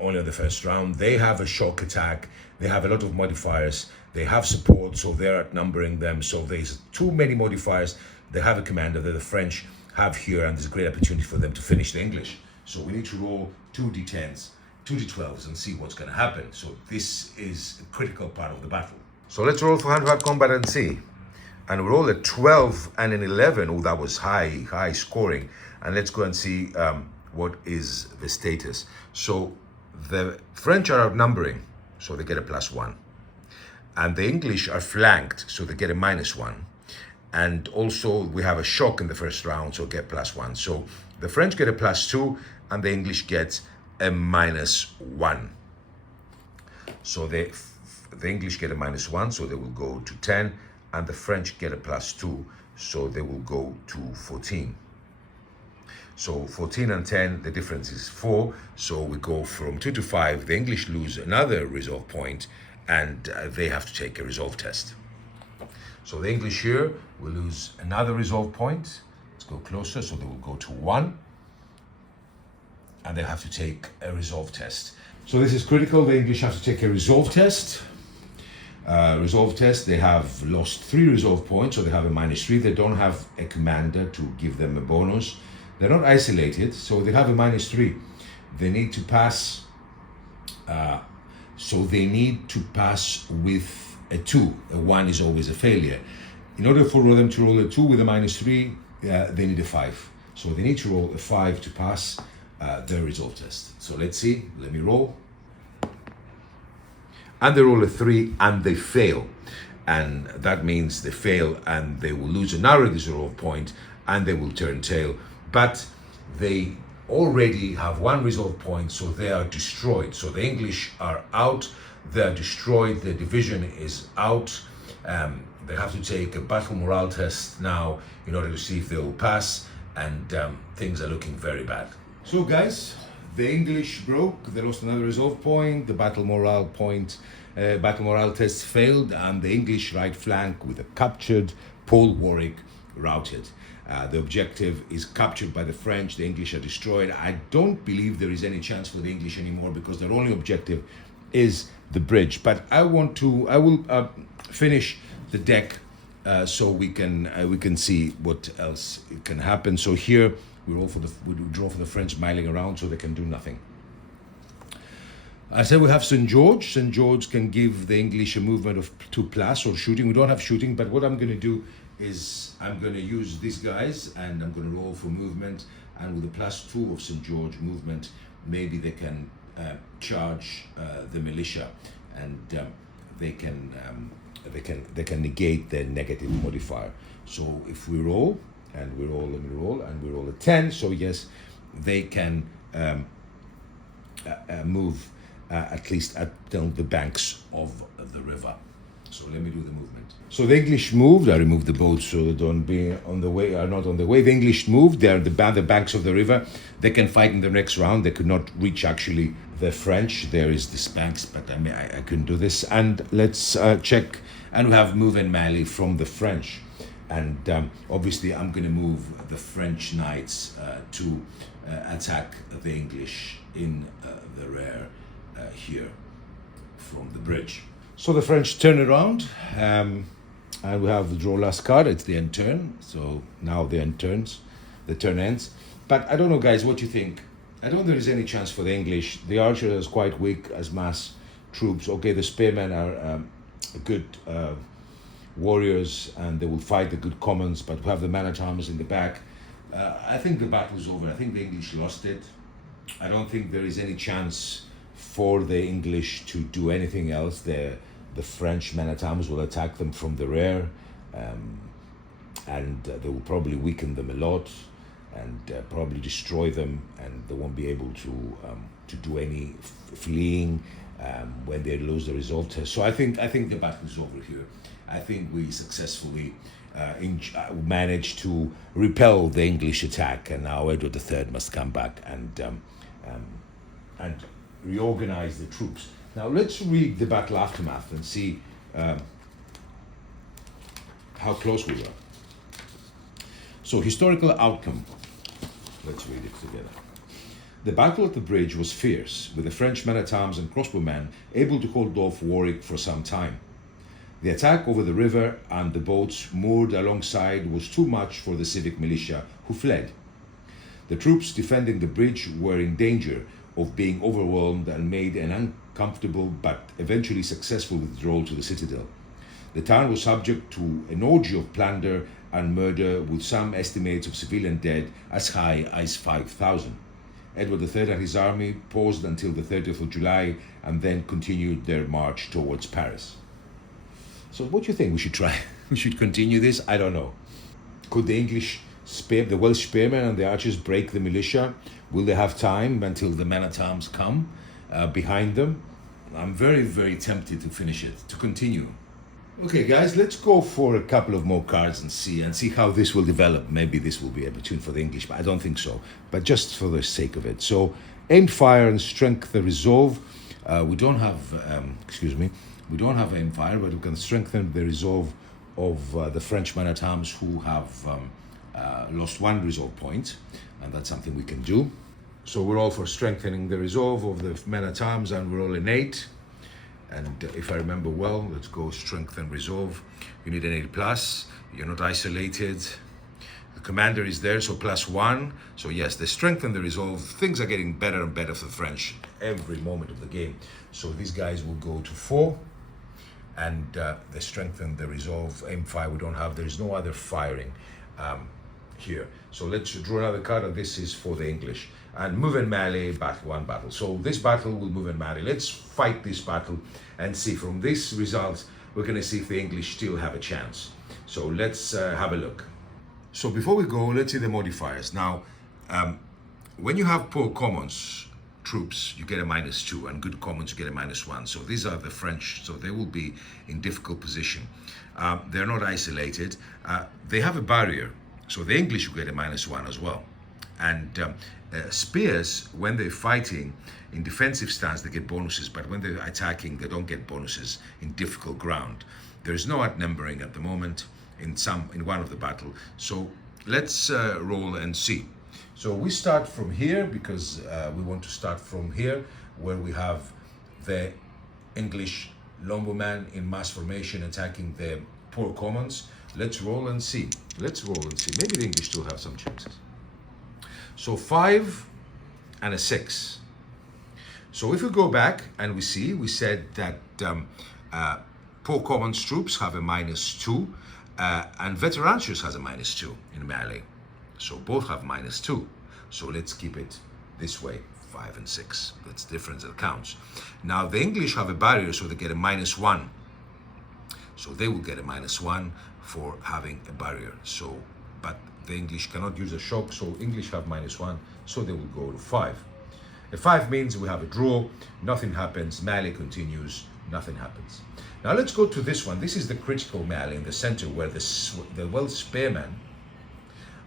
only on the first round. They have a shock attack. They have a lot of modifiers. They have support, so they're outnumbering them. So there's too many modifiers. They have a commander that the French have here, and there's a great opportunity for them to finish the English. So we need to roll 2 d10s. 2 d12s and see what's going to happen. So this is a critical part of the battle. So let's roll for hand-to-hand combat and see. And we roll a 12 and an 11. That was high scoring. And let's go and see what is the status. So the French are outnumbering, so they get a +1. And the English are flanked, so they get a -1. And also we have a shock in the first round, so get +1. So the French get a +2 and the English get a -1. So the English get a -1, so they will go to 10, and the French get a +2, so they will go to 14. So 14 and 10, the difference is 4, so we go from 2 to 5. The English lose another resolve point, and they have to take a resolve test. So the English here will lose another resolve point. Let's go closer, so they will go to 1. And they have to take a resolve test. So this is critical. The English have to take a resolve test. Resolve test, they have lost 3 resolve points, so they have a -3. They don't have a commander to give them a bonus. They're not isolated, so they have a -3. They need to pass, so they need to pass with a 2. A 1 is always a failure. In order for them to roll a 2 with a -3, they need a 5. So they need to roll a 5 to pass their resolve test. So let's see, let me roll. And they roll a 3 and they fail. And that means they fail and they will lose another resolve point and they will turn tail. But they already have 1 resolve point, so they are destroyed. So the English are out, they're destroyed, the division is out. They have to take a battle morale test now in order to see if they will pass, and things are looking very bad. So guys, the English broke, they lost another resolve point, the battle morale test failed, and the English right flank with a captured Paul Warwick routed. The objective is captured by the French, the English are destroyed. I don't believe there is any chance for the English anymore because their only objective is the bridge. But I will finish the deck so we can see what else can happen. So here we draw for the French milling around so they can do nothing. I said we have St. George. St. George can give the English a movement of 2+ or shooting. We don't have shooting, but what I'm going to do is I'm going to use these guys and I'm going to roll for movement, and with the +2 of St. George movement, maybe they can charge the militia, and they can negate their negative modifier. So if we roll and we roll and we roll and we roll a 10, so yes, they can move at least down the banks of the river. So let me do the movement. So the English moved. I removed the boats so they don't be on the way. Are not on the way. The English moved. They're the banks of the river. They can fight in the next round. They could not reach actually the French. There is this banks, but I couldn't do this. And let's check. And we have move and melee from the French. And obviously I'm going to move the French knights to attack the English in the rear here from the bridge. So the French turn around, and we have the draw last card. It's the end turn. So now the turn ends. But I don't know, guys, what you think. I don't think there is any chance for the English. The archers are quite weak as mass troops. Okay, the spearmen are good warriors, and they will fight the good commons, but we have the man-at-arms in the back. I think the battle is over. I think the English lost it. I don't think there is any chance for the English to do anything else. The French men-at-arms will attack them from the rear, and they will probably weaken them a lot and probably destroy them, and they won't be able to do any fleeing when they lose the resolve test. So I think the battle is over here. I think we successfully managed to repel the English attack, and now Edward III must come back and reorganize the troops. Now let's read the battle aftermath and see how close we were. So historical outcome. Let's read it together. The battle at the bridge was fierce, with the French men-at-arms and crossbowmen able to hold off Warwick for some time. The attack over the river and the boats moored alongside was too much for the civic militia, who fled. The troops defending the bridge were in danger of being overwhelmed and made an uncomfortable but eventually successful withdrawal to the citadel. The town was subject to an orgy of plunder and murder, with some estimates of civilian dead as high as 5,000. Edward III and his army paused until the 30th of July and then continued their march towards Paris. So what do you think? We should try? We should continue this? I don't know. Could the English the Welsh spearmen and the archers break the militia? Will they have time until the men-at-arms come behind them? I'm very, very tempted to finish it, to continue. Okay, guys, let's go for a couple of more cards and see how this will develop. Maybe this will be a platoon for the English, but I don't think so. But just for the sake of it. So, aim, fire, and strength the resolve. We don't have, we don't have aim, fire, but we can strengthen the resolve of the French men-at-arms who have lost 1 resolve point, and that's something we can do. So we're all for strengthening the resolve of the men-at-arms, and we're all in 8. And if I remember well, let's go strength and resolve. You need an 80 plus. You're not isolated. The commander is there, so +1. So yes, the strength and the resolve, things are getting better and better for the French every moment of the game. So these guys will go to 4. And the strength and the resolve, aim 5 we don't have. There is no other firing here. So let's draw another card, and this is for the English. And move and melee, battle 1 battle. So this battle will move and melee. Let's fight this battle and see. From this results, we're going to see if the English still have a chance. So let's have a look. So before we go, let's see the modifiers. Now, when you have poor commons troops, you get a -2, and good commons, you get a -1. So these are the French, so they will be in difficult position. They're not isolated. They have a barrier, so the English will get a -1 as well. And spears, when they're fighting in defensive stance, they get bonuses, but when they're attacking, they don't get bonuses in difficult ground. There is no outnumbering at the moment in one of the battle. So let's roll and see. So we start from here because we want to start from here, where we have the English Lombowman in mass formation attacking the poor commons. Let's roll and see. Let's roll and see. Maybe the English still have some chances. So 5 and a 6. So if we go back and we see, we said that poor commons troops have a -2, and veterantius has a -2 in melee. So both have -2. So let's keep it this way, 5 and 6. That's the difference that counts. Now the English have a barrier, so they get a -1. So they will get a -1 for having a barrier. So, but the English cannot use a shock, so English have -1, so they will go to 5. A 5 means we have a draw, nothing happens, melee continues, nothing happens. Now let's go to this one. This is the critical melee in the center, where the Welsh spearmen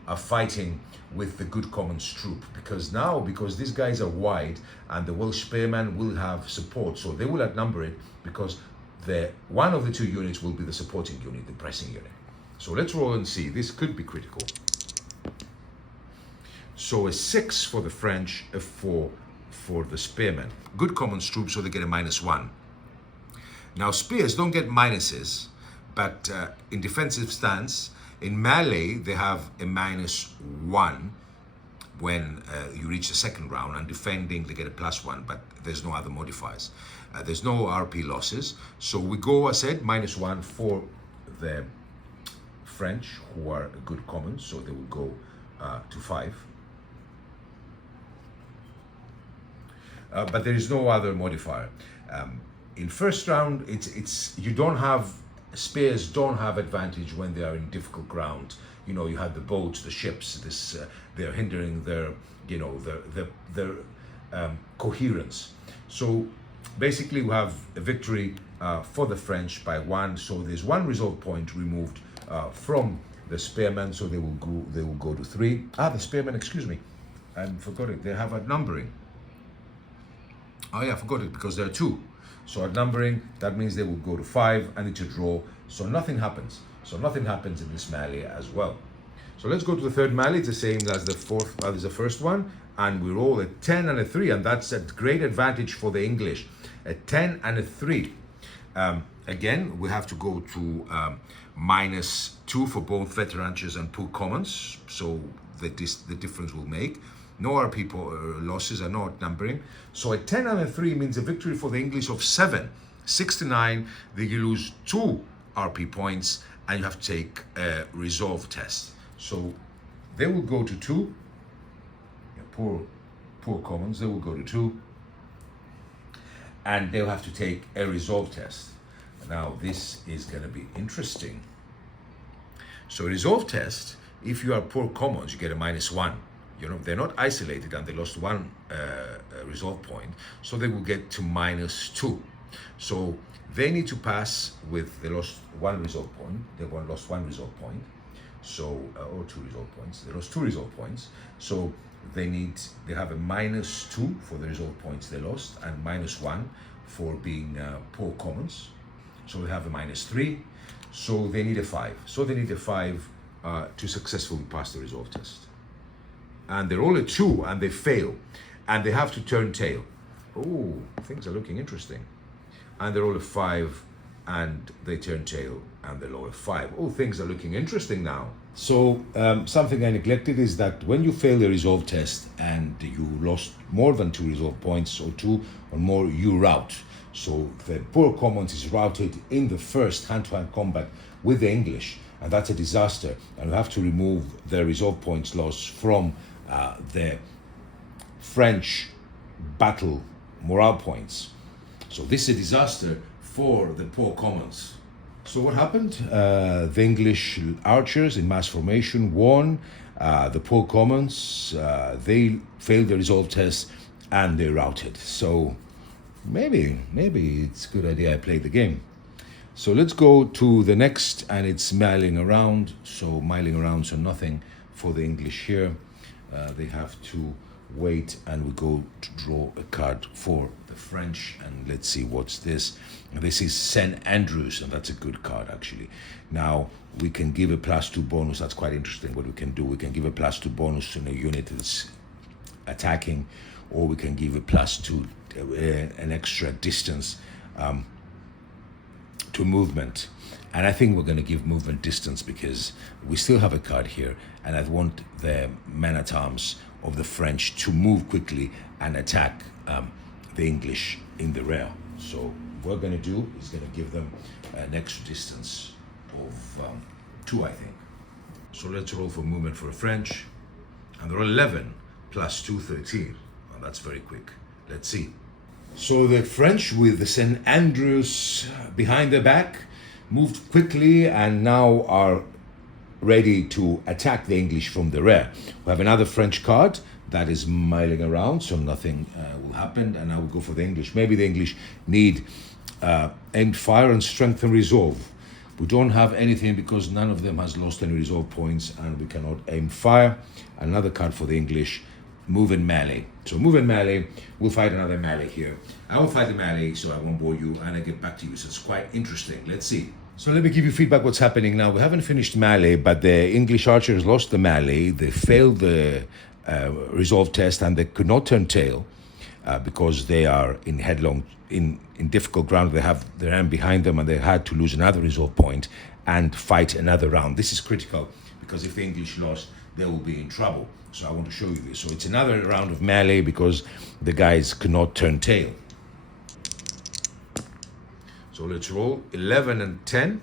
are fighting with the good commons troop, because these guys are wide and the Welsh spearmen will have support, so they will outnumber it, because one of the 2 units will be the supporting unit, the pressing unit. So let's roll and see. This could be critical. So a 6 for the French, a 4 for the spearmen. Good commons troops, so they get a -1. Now spears don't get minuses, but in defensive stance, in melee they have a -1 when you reach the second round, and defending they get a +1, but there's no other modifiers. There's no RP losses, so we go, as said, -1 for the French, who are good commons, so they will go to 5. But there is no other modifier. In first round, you don't have, spears don't have advantage when they are in difficult ground. You know, you have the boats, the ships. They're hindering their coherence. So basically, we have a victory for the French by 1. So there's 1 resolve point removed from the spearmen, so they will go to 3. The spearmen, excuse me, I forgot it. They have outnumbering. Oh yeah, I forgot it, because there are 2. So outnumbering, that means they will go to 5, and it's a draw. So nothing happens. So nothing happens in this melee as well. So let's go to the third melee. It's the same as the fourth, as the first one. And we roll a 10 and a 3, and that's a great advantage for the English. A 10 and a 3. Again, we have to go to -2 for both veterantius and poor commons. So the difference will make. No RP losses, are no outnumbering. So a 10 and a 3 means a victory for the English of 7. 6 to 9, they lose 2 RP points, and you have to take a resolve test. So they will go to 2. Poor commons, they will go to 2. And they'll have to take a resolve test. Now this is going to be interesting. So resolve test, if you are poor commons, you get a -1. You know, they're not isolated, and they lost 1 resolve point, so they will get to -2. So they need to pass with, they lost 1 resolve point, they lost 1 resolve point, so or 2 resolve points. They lost 2 resolve points, so they have a -2 for the resolve points they lost, and -1 for being poor commons. So they have a -3. So they need a 5. So they need a 5 to successfully pass the resolve test. And they roll a 2 and they fail, and they have to turn tail. Oh, things are looking interesting. and they roll a 5, and they turn tail, and they roll a 5. Oh, things are looking interesting now. So something I neglected is that when you fail the resolve test and you lost more than 2 resolve points or 2 or more, you rout. So the poor commons is routed in the first hand-to-hand combat with the English, and that's a disaster. And you have to remove the resolve points loss from the French battle morale points. So this is a disaster for the poor commons. So what happened? The English archers in mass formation won. The poor commons, they failed the resolve test and they routed. So maybe it's a good idea I played the game. So let's go to the next, and it's milling around. So nothing for the English here. They have to wait, and we go to draw a card for the French, and let's see what's this. This is St. Andrews, and that's a good card actually. Now we can give a +2 bonus. That's quite interesting what we can do. We can give a +2 bonus to a unit that's attacking, or we can give a +2 an extra distance to movement. And I think we're going to give movement distance because we still have a card here, and I want the men-at-arms of the French to move quickly and attack the English in the rear. So what we're going to do is going to give them an extra distance of 2, I think. So let's roll for movement for the French, and they're 11 +2, 13. Well, that's very quick. Let's see. So the French, with the St. Andrews behind their back, moved quickly and now are ready to attack the English from the rear. We have another French card that is milling around, so nothing will happen, and now we'll go for the English. Maybe the English need aimed fire and strength and resolve. We don't have anything because none of them has lost any resolve points, and we cannot aim fire. Another card for the English, move and melee. So move and melee, we'll fight another melee here. I will fight the melee, so I won't bore you, and I get back to you. So it's quite interesting. Let's see. So let me give you feedback what's happening now. We haven't finished melee, but the English archers lost the melee. They failed the resolve test, and they could not turn tail because they are in headlong, in difficult ground. They have their end behind them, and they had to lose another resolve point and fight another round. This is critical because if the English lost, they will be in trouble. So I want to show you this. So it's another round of melee because the guys could not turn tail. So let's roll 11 and 10,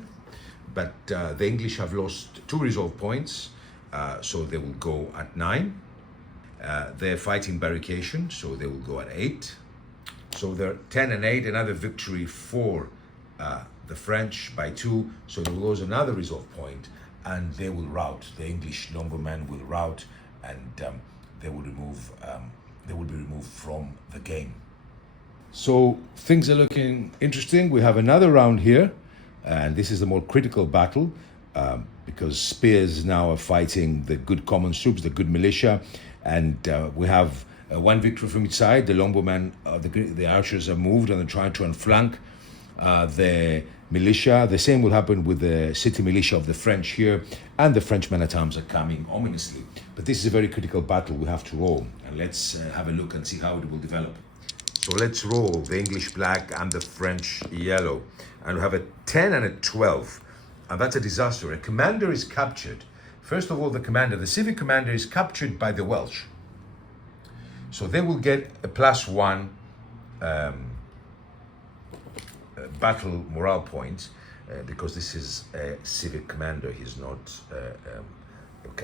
but the English have lost 2 resolve points, so they will go at 9. They're fighting barricade, so they will go at 8. So they're 10 and 8, another victory for the French by 2, so there goes another resolve point, and they will rout. The English lumbermen will rout, and they will be removed from the game. So things are looking interesting. We have another round here, and this is the more critical battle because spears now are fighting the good common troops, the good militia, and we have 1 victory from each side. The longbowmen, the archers are moved, and they're trying to unflank the militia. The same will happen with the city militia of the French here, and the French men-at-arms are coming ominously. But this is a very critical battle we have to roll, and let's have a look and see how it will develop. So let's roll the English black and the French yellow. And we have a 10 and a 12. And that's a disaster. A commander is captured. First of all, the civic commander is captured by the Welsh. So they will get a +1 battle morale point because this is a civic commander. He's not,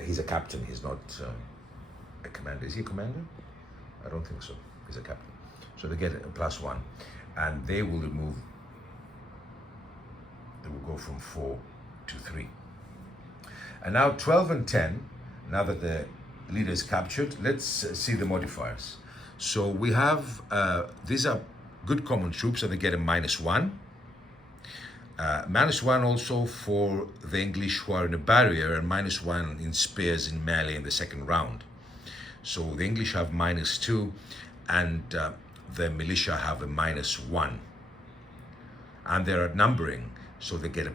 he's a captain. He's not a commander. Is he a commander? I don't think so. He's a captain. So they get a +1, and they will go from 4 to 3. And now 12 and 10, now that the leader is captured, let's see the modifiers. So we have, these are good common troops, so they get a -1. -1 also for the English who are in a barrier, and -1 in spears in melee in the second round. So the English have -2, and the militia have a -1, and they're numbering, so they get a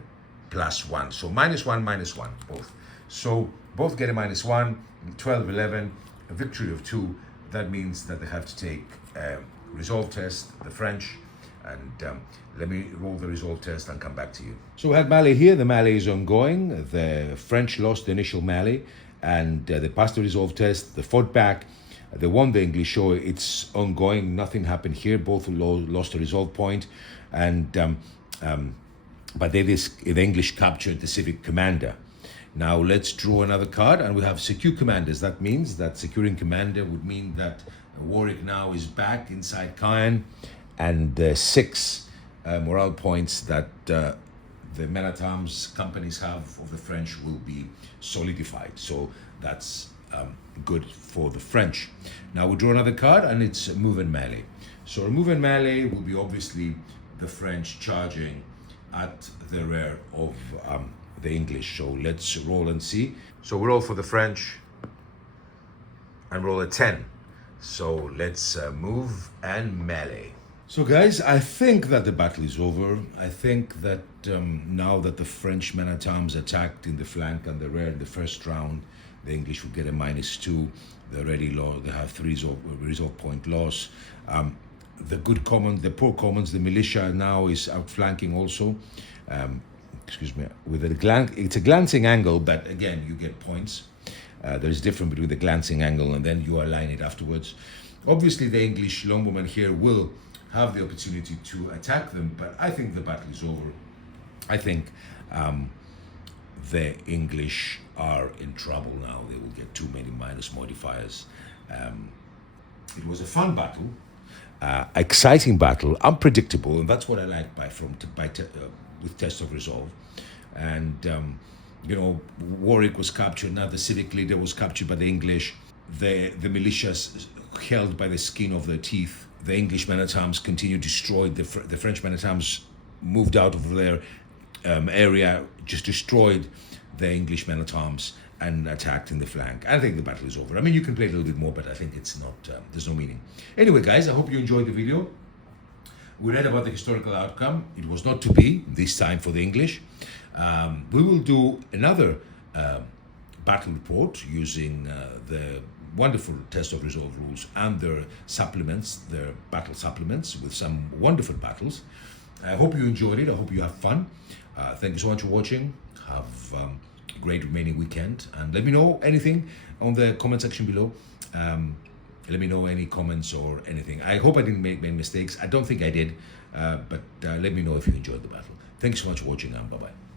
+1. So -1, -1, both. So both get a -1, 12, 11, a victory of 2. That means that they have to take a resolve test, the French, And let me roll the resolve test and come back to you. So we had melee here. The melee is ongoing. The French lost the initial melee, and they passed the resolve test. They fought back. They won the English, so it's ongoing. Nothing happened here. Both lost a resolve point, and but the English captured the civic commander. Now let's draw another card, and we have secure commanders. That means that securing commander would mean that Warwick now is back inside Caen, and 6 morale points that the men at arms companies have of the French will be solidified. So that's good for the French. Now we draw another card, and it's move and melee. So move and melee will be obviously the French charging at the rear of the English. So let's roll and see. So we roll for the French and roll a 10. So let's move and melee. So guys, I think that the battle is over. I think that now that the French men-at-arms attacked in the flank and the rear in the first round, the English will get a -2. They already lost. They have 3 resolve point loss. The good commons, the poor commons, the militia now is outflanking also. Excuse me. With it's a glancing angle, but again, you get points. There's difference between the glancing angle and then you align it afterwards. Obviously, the English longbowmen here will have the opportunity to attack them, but I think the battle is over. I think the English are in trouble now. They will get too many minus modifiers. It was a fun battle, exciting battle, unpredictable, and that's what I like with Test of Resolve. And you know, Warwick was captured. Now the civic leader was captured by the English. The militias held by the skin of their teeth. The English men-at-arms continued to destroy. The French men-at-arms moved out of their area, just destroyed the English men-at-arms and attacked in the flank. I think the battle is over. I mean, you can play a little bit more, but I think it's not, there's no meaning. Anyway, guys, I hope you enjoyed the video. We read about the historical outcome. It was not to be, this time for the English. We will do another battle report using the wonderful Test of Resolve rules and their supplements, their battle supplements with some wonderful battles. I hope you enjoyed it. I hope you have fun. Thank you so much for watching. Have a great remaining weekend. And let me know anything on the comment section below. Let me know any comments or anything. I hope I didn't make many mistakes. I don't think I did. But let me know if you enjoyed the battle. Thanks so much for watching, and bye-bye.